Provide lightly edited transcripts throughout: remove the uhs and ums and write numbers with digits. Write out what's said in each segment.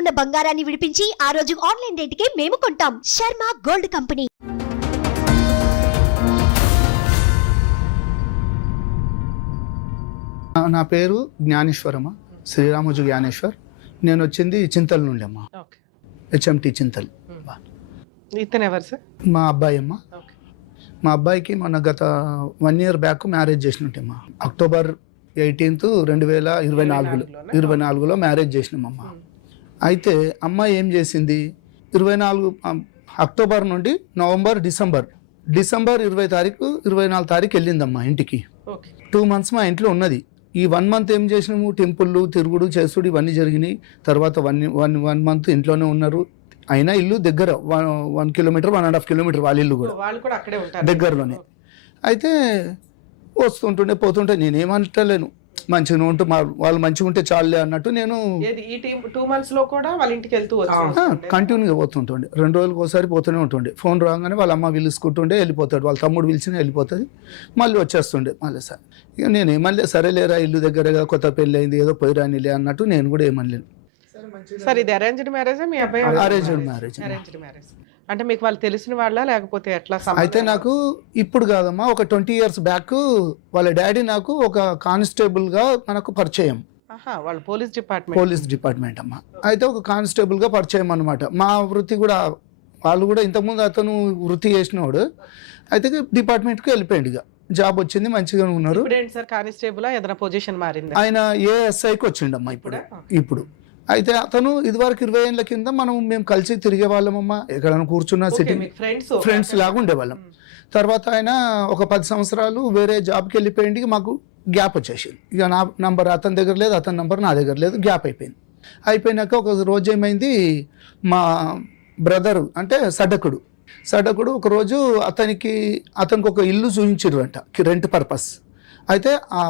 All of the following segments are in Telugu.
ఉన్న బంగారాన్ని విడిపించి ఆ రోజు ఆన్లైన్ రేటుకే మేము కొంటాం. Sharma gold company. నా పేరు జ్ఞానేశ్వరమ్మ, శ్రీరామోజు జ్ఞానేశ్వర్. నేను వచ్చింది చింతల నుండి అమ్మ, హెచ్ఎంటి చింతల్. ఇతను ఎవరు సార్? మా అబ్బాయి అమ్మ. మా అబ్బాయికి మొన్న గత 1 year బ్యాక్ మ్యారేజ్ చేసినట్టమ్మా. October 18th 2024లో మ్యారేజ్ చేసినామమ్మ. అయితే అమ్మాయి ఏం చేసింది, 24 అక్టోబర్ నుండి నవంబర్ డిసెంబర్ 20 తారీఖు 24 తారీఖు వెళ్ళిందమ్మా ఇంటికి. 2 months మా ఇంట్లో ఉన్నది. ఈ 1 month ఏం చేసినాము, టెంపుల్ తిరుగుడు చేసుడు ఇవన్నీ జరిగినాయి. తర్వాత 1 month ఇంట్లోనే ఉన్నారు. అయినా ఇల్లు దగ్గర 1 kilometer 1.5 kilometer వాళ్ళ ఇల్లు కూడా దగ్గరలోనే. అయితే వస్తుంటుండే పోతుంటే నేనేమంటలేను, మంచిగా ఉంటూ వాళ్ళు మంచిగా ఉంటే చాలే అన్నట్టు నేను కంటిన్యూగా పోతుంటుండే. 2 రోజులకు ఒకసారి పోతూనే ఉంటుండే. ఫోన్ రాగానే వాళ్ళ అమ్మ పిలుచుకుంటుండే వెళ్ళిపోతాడు, వాళ్ళ తమ్ముడు పిలిచినా వెళ్ళిపోతుంది, మళ్ళీ వచ్చేస్తుండే. మళ్ళీ సార్ ఇక నేను ఏమనలే, సరేలేరా ఇల్లు దగ్గరగా కొత్త పెళ్ళి అయింది ఏదో పోయి రానిలే అన్నట్టు నేను కూడా ఏమనలేను. సార్ ఇది అరేంజ్డ్ మ్యారేజా మీ అబ్బాయి? Arranged marriage. అరేంజ్డ్ మ్యారేజ్ అంటే మీకు వాళ్ళు తెలిసిన వాళ్ళ లేకపోతే ఎట్లా? అయితే నాకు ఇప్పుడు కాదమ్మా, ఒక 20 years బ్యాక్ వాళ్ళ డాడీ నాకు ఒక కానిస్టేబుల్ గా మనకు పరిచయం. వాళ్ళు పోలీస్ డిపార్ట్మెంట్ అమ్మా. అయితే ఒక కానిస్టేబుల్ గా పరిచయం అనమాట. మా వృత్తి కూడా వాళ్ళు కూడా ఇంతకుముందు అతను వృత్తి చేసినవాడు. అయితే డిపార్ట్మెంట్కి వెళ్ళిపోయింది, ఇక జాబ్ వచ్చింది, మంచిగా ఉన్నారు. కానిస్టేబుల్ ఏదైనా పొజిషన్ మారింది, ఆయన ఏఎస్ఐకి వచ్చిండమ్మా ఇప్పుడు. అయితే అతను ఇదివరకు 20 ఏళ్ళ కింద మేము కలిసి తిరిగే వాళ్ళమమ్మా, ఎక్కడైనా కూర్చున్న సిటీ ఫ్రెండ్స్ లాగా ఉండేవాళ్ళం. తర్వాత ఆయన ఒక 10 సంవత్సరాలు వేరే జాబ్కి వెళ్ళిపోయింది, మాకు గ్యాప్ వచ్చేసింది. ఇక నా నంబర్ అతని దగ్గర లేదు, అతని నంబర్ నా దగ్గర లేదు, గ్యాప్ అయిపోయింది. అయిపోయినాక ఒక రోజు ఏమైంది, మా బ్రదరు అంటే సడ్డకుడు ఒకరోజు అతనికి ఒక ఇల్లు చూపించారంట రెంట్ పర్పస్. అయితే ఆ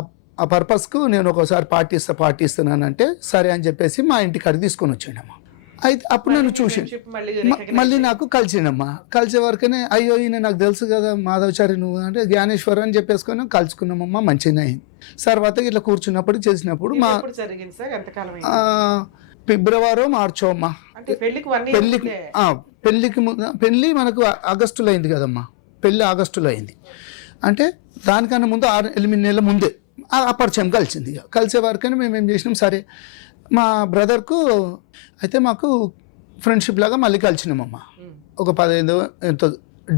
పర్పస్కు నేను ఒకసారి పార్టీ ఇస్తున్నానంటే సరే అని చెప్పేసి మా ఇంటికి అడిగి తీసుకొని వచ్చాడమ్మా. అయితే అప్పుడు నన్ను చూసి మళ్ళీ నాకు కలిసిండమ్మా. కలిసే వరకునే అయ్యో ఈయన నాకు తెలుసు కదా మాధవచారి నువ్వు అంటే జ్ఞానేశ్వర్ అని చెప్పేసుకొని కలుసుకున్నామమ్మా, మంచిగా అయింది. తర్వాత ఇట్లా కూర్చున్నప్పుడు చేసినప్పుడు మా ఫిబ్రవరి మార్చో అమ్మా పెళ్ళి మనకు ఆగస్టులో అయింది కదమ్మా. పెళ్ళి ఆగస్టులో అయింది అంటే దానికన్నా ముందు 6-8 నెలల ముందే ఆ పరిచయం కలిసింది. ఇక కలిసే వరకనే మేము ఏం చేసినాం, సరే మా బ్రదర్కు అయితే మాకు ఫ్రెండ్షిప్ లాగా మళ్ళీ కలిసినామమ్మా. ఒక 15 ఎంతో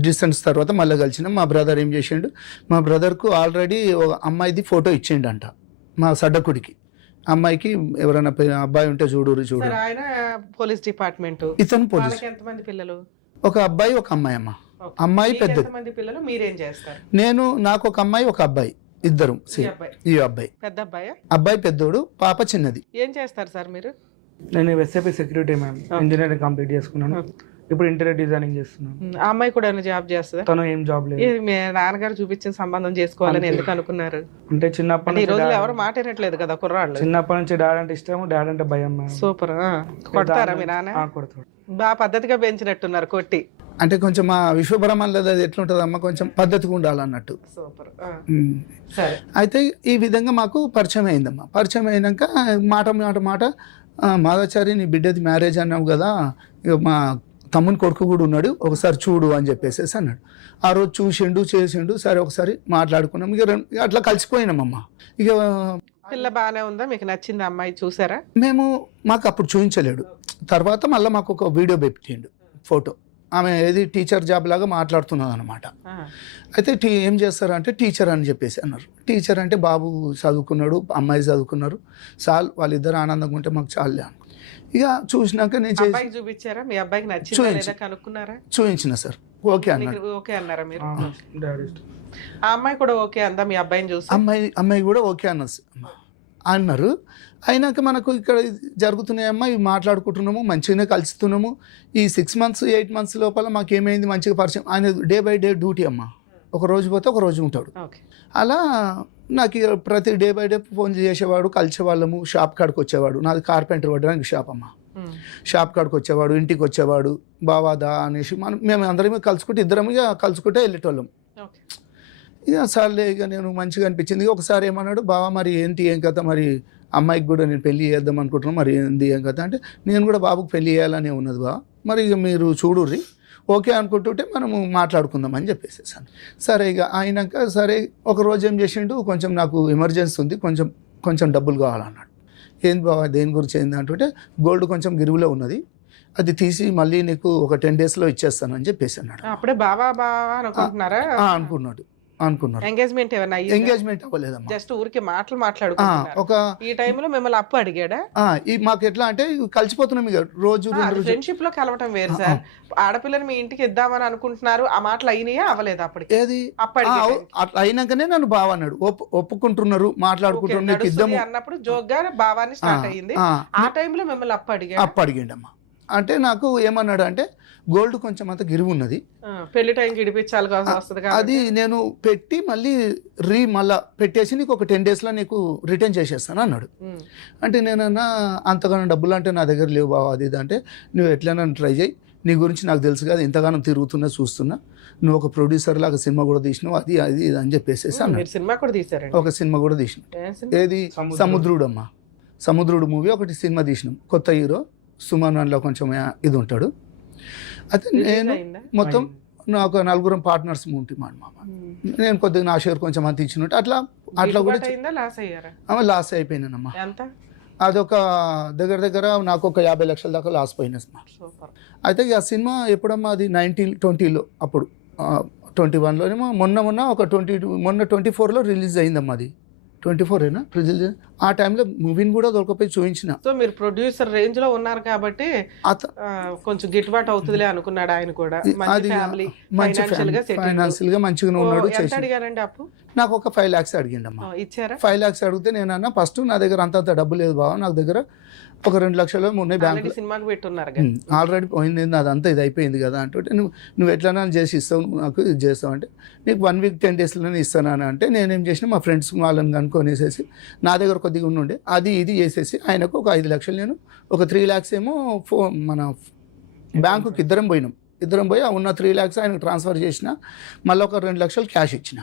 డిస్టెన్స్ తర్వాత మళ్ళీ కలిసినాం. మా బ్రదర్ ఏం చేసిండు, మా బ్రదర్కు ఆల్రెడీ ఒక అమ్మాయిది ఫోటో ఇచ్చిండంట మా సడ్డకుడికి. అమ్మాయికి ఎవరైనా అబ్బాయి ఉంటే చూడు పోలీస్ డిపార్ట్మెంట్. ఇతను పోలీస్. ఎంతమంది పిల్లలు? ఒక అబ్బాయి ఒక అమ్మాయి అమ్మ. అమ్మాయి పెద్దది. నేను నాకు ఒక అమ్మాయి ఒక అబ్బాయి, ఇద్దరు. ఈ అబ్బాయి అబ్బాయి పెద్దోడు, పాప చిన్నది. ఏం చేస్తారు సార్ మీరు? నేను SIP security ma'am, engineering complete చేసుకున్నాను. ఇప్పుడు ఇంటీరియర్ డిజైనింగ్ చేస్తున్నాను. ఆ అమ్మాయి కూడా జాబ్ చేస్తుంది? తను ఏం జాబ్ లేదు. మీ నాన్నగారు చూపించిన సంబంధం చేసుకోవాలని ఎందుకు అనుకున్నారు? అంటే చిన్నప్పటి నుంచి ఈ రోజులు ఎవరు మాట్లాడట్లేదు కదా కుర్రాళ్ళు. చిన్నప్పటి నుంచి డాడ్ అంటే ఇష్టం, డాడ్ అంటే భయం. సూపర్. కొడతారా మీ నాన్న? కొడతాడు. బాగా పద్ధతిగా పెంచినట్టున్నారు కొట్టి. అంటే కొంచెం మా విశ్వబ్రహ్మణ్లో అది ఎట్లుంటుందమ్మా, కొంచెం పద్ధతిగా ఉండాలన్నట్టు. సూపర్. అయితే ఈ విధంగా మాకు పరిచయం అయిందమ్మా. పరిచయం అయినాక మాట మాధవచారి నీ బిడ్డది మ్యారేజ్ అన్నావు కదా, ఇక మా తమ్ముని కొడుకు కూడా ఉన్నాడు, ఒకసారి చూడు అని చెప్పేసి అన్నాడు. ఆ రోజు చూసిండు చేసిండు, సరే ఒకసారి మాట్లాడుకున్నాం. ఇక అట్లా కలిసిపోయినామమ్మా. ఇక పిల్ల బాగానే ఉందా, మీకు నచ్చింది అమ్మాయి? చూసారా? మాకు అప్పుడు చూపించలేడు. తర్వాత మళ్ళీ మాకు ఒక వీడియో పెట్టిండు, ఫోటో. ఆమె ఏది టీచర్ జాబ్ లాగా మాట్లాడుతున్నది అనమాట. అయితే ఏం చేస్తారంటే టీచర్ అని చెప్పేసి అన్నారు. టీచర్ అంటే బాబు చదువుకున్నాడు, అమ్మాయి చదువుకున్నారు, చాలు వాళ్ళిద్దరు ఆనందంగా ఉంటే మాకు చాలే అనుకో. ఇక చూసినాక నేను చూపించారా? మీ అబ్బాయికి నచ్చిందా కనుక్కున్నారా? చూపించిన సార్, ఓకే అన్నారు. ఓకే అన్నారా మీరు? ఆ అమ్మాయి కూడా ఓకే అందా మీ అబ్బాయిని చూసి? అమ్మాయి కూడా ఓకే అన్నారు. అయినాక మనకు ఇక్కడ జరుగుతున్నాయమ్మా, ఇవి మాట్లాడుకుంటున్నాము, మంచిగానే కలుస్తున్నాము. ఈ 6 months 8 months లోపల మాకు ఏమైంది, మంచిగా పరిచయం. ఆయన డే బై డే డ్యూటీ అమ్మా, ఒక రోజు పోతే ఒక రోజు ఉంటాడు. అలా నాకు ప్రతి డే బై డే ఫోన్ చేసేవాడు, కలిసేవాళ్ళము. షాప్ కాడికి వచ్చేవాడు, నాది కార్పెంటర్ పడడానికి షాప్ అమ్మ. షాప్ కాడికి వచ్చేవాడు, ఇంటికి వచ్చేవాడు, బావాదా అనేసి మేము అందరం కలుసుకుంటే ఇద్దరం ఇక కలుసుకుంటే వెళ్ళేటోళ్ళం. ఇక సార్లే ఇక నేను మంచిగా అనిపించింది. ఒకసారి ఏమన్నాడు, బావా మరి ఏంటి ఏం కథ, మరి అమ్మాయికి కూడా నేను పెళ్లి చేద్దాం అనుకుంటున్నాను, మరి ఏంది ఏం కదా అంటే నేను కూడా బాబుకి పెళ్లి చేయాలనే ఉన్నది బా, మరి ఇక మీరు చూడుర్రి ఓకే అనుకుంటుంటే మనము మాట్లాడుకుందాం అని చెప్పేసేసాను. సరే ఇక అయినాక సరే ఒక రోజు ఏం చేసిండు, కొంచెం నాకు ఎమర్జెన్సీ ఉంది, కొంచెం డబ్బులు కావాలన్నాడు. ఏంది బాబా దేని గురించి ఏంది అంటుంటే గోల్డ్ కొంచెం గిరువులో ఉన్నది, అది తీసి మళ్ళీ నీకు ఒక 10 daysలో ఇచ్చేస్తాను అని చెప్పేసి అన్నాడు. అప్పుడే బావా అనుకుంటున్నారా? అనుకున్నారు. ఎంగేజ్మెంట్ ఏమైనా ఎంగేజ్మెంట్ అవ్వలేదమ్మా, జస్ట్ ఊరికి మాట్లాడుకుంటున్నారు. ఒక ఈ టైంలో మిమ్మల్ని అప్పు అడిగాడా? మాకు ఎట్లా అంటే కలిసిపోతున్నాం ఇక రోజు ఫ్రెండ్షిప్ లో కలవటం వేరు సార్. ఆడపిల్లని మీ ఇంటికి ఇద్దామని అనుకుంటున్నారు, ఆ మాటలు అయినాయా అవ్వలేదు అప్పటికి? ఏది అట్లా అయినాకనే నన్ను బావ అన్నాడు, ఒప్పుకుంటున్నారు మాట్లాడుకుంటున్నారు నీకు ఇద్దాము అన్నప్పుడు జోగ్గా బావాన్ని స్టార్ట్ అయ్యింది. ఆ టైంలో మిమ్మల్ని అప్పు అడిగాడమ్మా. అంటే నాకు ఏమన్నాడు అంటే గోల్డ్ కొంచెం అంత గిరువు ఉన్నది, పెళ్లి టైంకి ఇడిపించాలి వస్తుంది, అది నేను పెట్టి మళ్ళీ మళ్ళా పెట్టేసి నీకు ఒక 10 daysలో నీకు రిటర్న్ చేసేస్తాను అన్నాడు. అంటే నేనన్నా అంతగానో డబ్బులు అంటే నా దగ్గర లేవు బావ అది ఇది అంటే, నువ్వు ఎట్లైనా ట్రై చేయి, నీ గురించి నాకు తెలుసు కదా, ఇంతగానో తిరుగుతున్నా చూస్తున్నా, నువ్వు ఒక ప్రొడ్యూసర్ లాగా సినిమా కూడా తీసినావు అది ఇది అని చెప్పేసి అన్నాడు. సినిమా కూడా తీసారు? ఒక సినిమా కూడా తీసిన. ఏది? సముద్రుడు అమ్మా, సముద్రుడు మూవీ ఒకటి సినిమా తీసినాం, కొత్త హీరో సుమన్ లో కొంచెం ఇది ఉంటాడు. అయితే నేను మొత్తం నాకు 4 పార్ట్నర్స్ ఉంటాం మామ, నేను కొద్దిగా నా షేర్ కొంచెం అంత ఇచ్చినట్టు అట్లా కూడా లాస్ అయిపోయినానమ్మా. అదొక దగ్గర నాకు ఒక 50 లక్షల దాకా లాస్ పోయినా. అయితే ఆ సినిమా ఎప్పుడమ్మా అది 1920లో, అప్పుడు 21లోనేమో మొన్న 24లో రిలీజ్ అయిందమ్మా. అది 24ఏనా రిలీజ్? ఆ టైంలో మూవీని కూడా దొరకపోయి చూపించిన. సో మీరు ప్రొడ్యూసర్ రేంజ్ లో ఉన్నారు కాబట్టి కొంచెం గిట్టుబాటు అవుతుందిలే అనుకున్నాడు ఆయన కూడా. ఫైనాన్షియల్ గా మంచిగా ఉన్నాడు. అడిగారండి అప్పు? నాకు ఒక 5 lakhs అడిగిండమ్మా. ఇచ్చారా? 5 lakhs అడిగితే నేనన్నా ఫస్ట్ నా దగ్గర అంత డబ్బు లేదు బావ, నాకు దగ్గర ఒక 2 లక్షలు ఉన్నాయి బ్యాంక్, సినిమాకి పెట్టున్నారు ఆల్రెడీ పోయింది అదంతా ఇది అయిపోయింది కదా అంటే, నువ్వు ఎట్లా చేసి ఇస్తావు, నాకు ఇది చేస్తావు అంటే నీకు 1 week 10 daysలోనే ఇస్తాను అంటే నేనేం చేసిన మా ఫ్రెండ్స్ వాళ్ళని కనుక్కొనేసేసి నా దగ్గర కొద్దిగా ఉండే అది ఇది చేసేసి ఆయనకు ఒక 5 లక్షలు, నేను ఒక 3 lakhs ఏమో మన బ్యాంకుకి ఇద్దరం పోయి ఉన్న 3 lakhs ఆయనకు ట్రాన్స్ఫర్ చేసిన, మళ్ళీ ఒక 2 లక్షలు క్యాష్ ఇచ్చిన.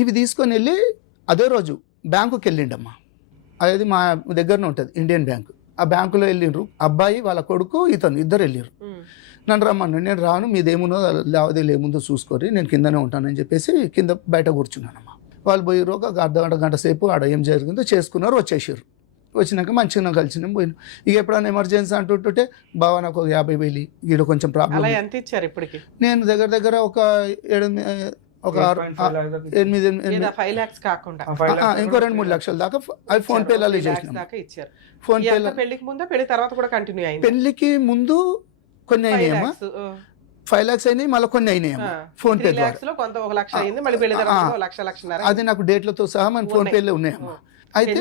ఇవి తీసుకొని వెళ్ళి అదే రోజు బ్యాంకుకి వెళ్ళిండమ్మా. అది మా దగ్గరనే ఉంటుంది ఇండియన్ బ్యాంక్. ఆ బ్యాంకులో వెళ్ళిండ్రు, అబ్బాయి వాళ్ళ కొడుకు ఇతను ఇద్దరు వెళ్ళిండ్రు. నన్ను రమ్మన్నాడు, నేను రాను, మీదేముందో లావాదేవీలు ఏముందో చూసుకోరి, నేను కిందనే ఉంటానని చెప్పేసి కింద బయట కూర్చున్నానమ్మా. వాళ్ళు పోయిర్రు, ఒక గంట సేపు ఆడ ఏం జరిగిందో చేసుకున్నారు, వచ్చేసారు. వచ్చినాక మంచిగా కలిసినాం పోయినాం. ఇక ఎప్పుడైనా ఎమర్జెన్సీ అంటుంటే బావ నాకు ఒక 50,000 ఈడ కొంచెం ప్రాబ్లం. ఎంత ఇచ్చారు ఇప్పటికి? నేను దగ్గర ఒక 5 lakhs కాకుండా ఇంకో 2-3 లక్షల దాకా అవి ఫోన్ పేలలో చేసినాం. ఫోన్ పే పెళ్లికి ముందు పెళ్లి తర్వాత కూడా కంటిన్యూ అయింది? పెళ్లికి ముందు కొన్ని అయినాయమ్మా, 5 lakhs అయినాయి, మళ్ళీ కొన్ని అయినాయమ్మా ఫోన్ పే ద్వారా. కొంత 1 లక్ష అయింది, మళ్ళీ పెళ్లి తర్వాత 1,00,000 అది నాకు డేట్లతో సహా మన ఫోన్ పేలో ఉన్నాయమ్మా. అయితే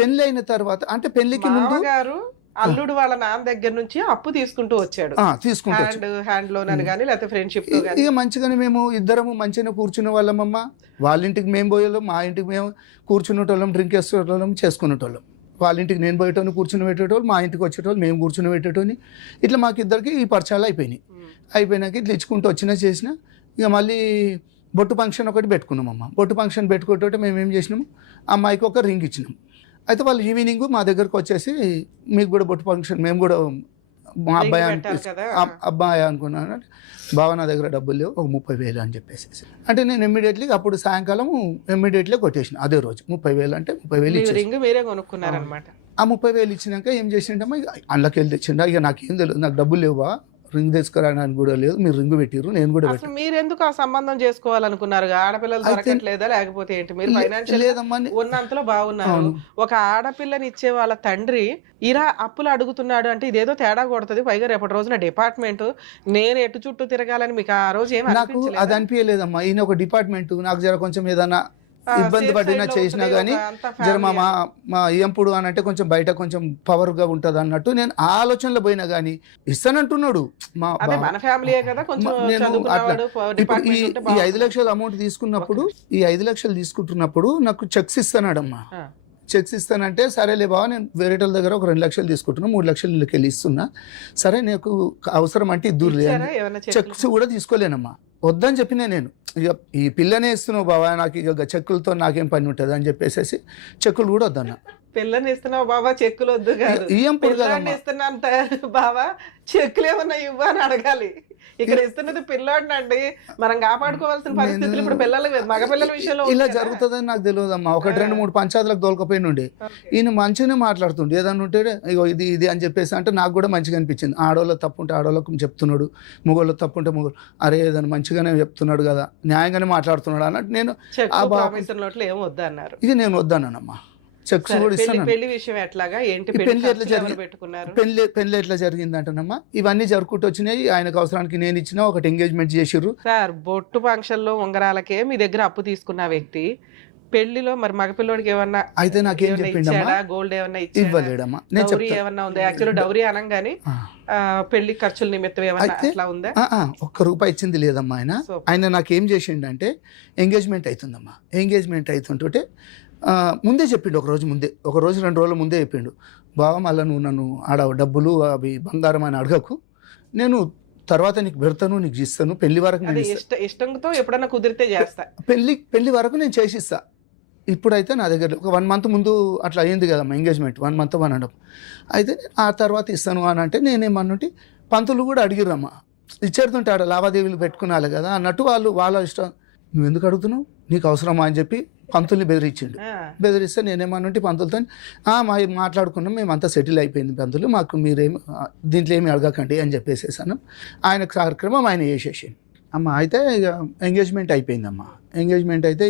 పెళ్లి అయిన తర్వాత అంటే పెళ్లికి ముందు గారు అల్లుడు వాళ్ళ నాన్న దగ్గర నుంచి అప్పు తీసుకుంటూ వచ్చాడు, హ్యాండ్ లోన్ అని కానీ లేకపోతే ఫ్రెండ్షిప్. ఇక మంచిగానే మేము ఇద్దరము మంచిగా కూర్చునే వాళ్ళమమ్మా. వాళ్ళ ఇంటికి మేము పోయేళ్ళం, మా ఇంటికి మేము కూర్చునేటోళ్ళం, డ్రింక్ వేసేటోళ్ళం, చేసుకునేటోళ్ళం. వాళ్ళ ఇంటికి నేను పోయేటోని కూర్చుని పెట్టేటోళ్ళు, మా ఇంటికి వచ్చేటోళ్ళు, మేము కూర్చుని పెట్టేటోని. ఇట్లా మాకు ఇద్దరికి ఈ పరిచయాలు అయిపోయినాక ఇట్లా ఇచ్చుకుంటూ చేసిన. ఇక మళ్ళీ బొట్టు ఫంక్షన్ ఒకటి పెట్టుకున్నామమ్మా. బొట్టు ఫంక్షన్ పెట్టుకుంటే మేము ఏం చేసినాము, అమ్మాయికి ఒక రింగ్ ఇచ్చినాం. అయితే వాళ్ళు ఈవినింగ్ మా దగ్గరకు వచ్చేసి మీకు కూడా బొట్టు ఫంక్షన్, మేము కూడా మా అబ్బాయి అనుకున్నాను అంటే, బావ నా దగ్గర డబ్బులు లేవు, ఒక 30,000 అని చెప్పేసి అంటే నేను ఇమ్మీడియట్లీ అప్పుడు సాయంకాలం కొట్టేసిన. అదే రోజు 30,000 అంటే 30,000 ఇచ్చి, ఆ 30,000 ఇచ్చినాక ఏం చేసిండమ్మా, ఇక అందులోకి వెళ్ళి తెచ్చిండ. ఇక నాకేం తెలియదు, నాకు డబ్బులు లేవా, రింగ్ తెచ్చుకోవడానికి కూడా లేదు, మీరు రింగ్ పెట్టిర్రు, నేను కూడా పెట్టాను. మీరు ఎందుకు ఆ సంబంధం చేసుకోవాలనుకున్నారు? ఆడపిల్లలు దొరకట్లేదా లేకపోతే ఏంటి? మీరు ఫైనాన్షియల్ ఉన్నంతలో బాగున్నారు. ఒక ఆడపిల్లని ఇచ్చే వాళ్ళ తండ్రి ఇలా అప్పులు అడుగుతున్నాడు అంటే ఇదేదో తేడా కొడుతుంది. పైగా రేపటి రోజున డిపార్ట్మెంట్ నేను ఎటు చుట్టూ తిరగాలని మీకు ఆ రోజు ఏమి నాకు అది అనిపించలేదమ్మా. ఈయన ఒక డిపార్ట్మెంట్, నాకు జర కొంచెం ఏదైనా ఇబ్బంది పడినా చేసినా కానీ జర మా ఎంపుడు అని అంటే కొంచెం బయట కొంచెం పవర్గా ఉంటుంది అన్నట్టు నేను ఆ ఆలోచనలో పోయినా కానీ ఇస్తానంటున్నాడు. నేను ఇప్పుడు ఈ 5 లక్షల అమౌంట్ తీసుకున్నప్పుడు, ఈ 5 లక్షలు తీసుకుంటున్నప్పుడు నాకు చెక్స్ ఇస్తానాడమ్మా. చెక్స్ ఇస్తానంటే సరేలే బావ, నేను వేరేటోళ్ళ దగ్గర ఒక 2 లక్షలు తీసుకుంటున్నా, 3 లక్షలు వెళ్ళి ఇస్తున్నా, సరే నీకు అవసరం అంటే ఇద్దరు చెక్స్ కూడా తీసుకోలేనమ్మా. వద్దని చెప్పినా నేను ఇక ఈ పిల్లనే ఇస్తున్నావు బావా, నాకు ఇక చెక్కులతో నాకేం పని ఉంటుంది అని చెప్పేసి చెక్కులు కూడా వద్దన్నా. పిల్లని ఇస్తున్నావు బాబా, చెక్కులు వద్దు కాదు, ఇయ్యం పిల్లాడిని ఇస్తున్నాను బాబా, చెక్కులు ఏమన్నా ఇవ్వ అని అడగాలి. ఇక్కడ ఇస్తున్నది పిల్లాడిని అండి, మనం కాపాడుకోవాల్సిన పరిస్థితులు ఇప్పుడు పిల్లలు మగపిల్లల విషయంలో ఇలా జరుగుతుందని నాకు తెలియదమ్మా. 1-2-3 పంచాయతీలకు దోలకపోయినుండే ఈయన మంచిగానే మాట్లాడుతుండే, ఏదన్నా ఉంటే ఇగో ఇది ఇది అని చెప్పేసి అంటే నాకు కూడా మంచిగా అనిపించింది. ఆడవాళ్ళ తప్పు ఉంటే ఆడవాళ్ళకు చెప్తున్నాడు, మగవాళ్ళ తప్పు ఉంటే మగవాళ్ళు అరే ఏదైనా మంచిగానే చెప్తున్నాడు కదా, న్యాయంగానే మాట్లాడుతున్నాడు అన్నట్టు నేను ఏం వద్దు అన్నారు. ఇది నేను వద్దన్నానమ్మా. చెక్స్ కూడా ఇస్తాను. పెళ్లి విషయం ఎట్లాగా ఏంటి, పెళ్లి ఎట్లా జరిగింది అంటేనమ్మా, ఇవన్నీ జరుపుకుంటూ వచ్చినాయి. ఆయనకు అవసరానికి నేను ఇచ్చిన ఒకటి ఎంగేజ్మెంట్ చేసిర్రు సార్. బొట్టు ఫంక్షన్ లో ఉంగరాలకే మీ దగ్గర అప్పు తీసుకున్న వ్యక్తి పెళ్లిలో మరి మగపిల్లోడికి ఏమన్నా అయితే నాకేం చెప్పిండమ్మా, గోల్డ్ ఏమన్నా ఇవ్వలేడమ్మా. డౌరీ ఏమన్నా ఉందా? యాక్చువల్లీ డౌరీ అనగానే పెళ్లి ఖర్చుల నిమిత్తం ఏమన్నా అట్లా ఉందా? ₹1 ఇచ్చింది లేదమ్మా. ఆయన నాకేం చేసిండంటే ఎంగేజ్మెంట్ అవుతుందమ్మా, ఎంగేజ్మెంట్ అవుతుంటే ముందే చెప్పిండు, ఒక రోజు 2 రోజుల ముందే చెప్పిండు, బాగా మళ్ళీ నువ్వు నన్ను ఆడ డబ్బులు అవి బంగారం అని అడగకు, నేను తర్వాత నీకు పెడతాను, నీకు ఇస్తాను, పెళ్లి వరకు ఇష్టంతో ఎప్పుడన్నా కుదిరితే చేస్తా, పెళ్లి వరకు నేను చేసిస్తా. ఇప్పుడైతే నా దగ్గర ఒక 1 మంత్ ముందు అట్లా అయ్యింది కదమ్మా ఎంగేజ్మెంట్, 1 మంత్ 1.5 అయితే ఆ తర్వాత ఇస్తాను అని అంటే నేనేమన్నట్టు పంతులు కూడా అడిగిరమ్మా, ఇచ్చేడుతుంటే ఆడ లావాదేవీలు పెట్టుకున్నాలి కదా అన్నట్టు వాళ్ళ ఇష్టం. నువ్వు ఎందుకు అడుగుతున్నావు, నీకు అవసరమా అని చెప్పి పంతుల్ని బెదిరించిండు. బెదిరిస్తే నేనేమన్నంటే పంతులతో మాట్లాడుకున్నాం, మేమంతా సెటిల్ అయిపోయింది పంతులు, మాకు మీరేమి దీంట్లో ఏమి అడగకండి అని చెప్పేసేసాను. ఆయన కార్యక్రమం ఆయన చేసేసి అమ్మ. అయితే ఇక ఎంగేజ్మెంట్ అయిపోయిందమ్మా. ఎంగేజ్మెంట్ అయితే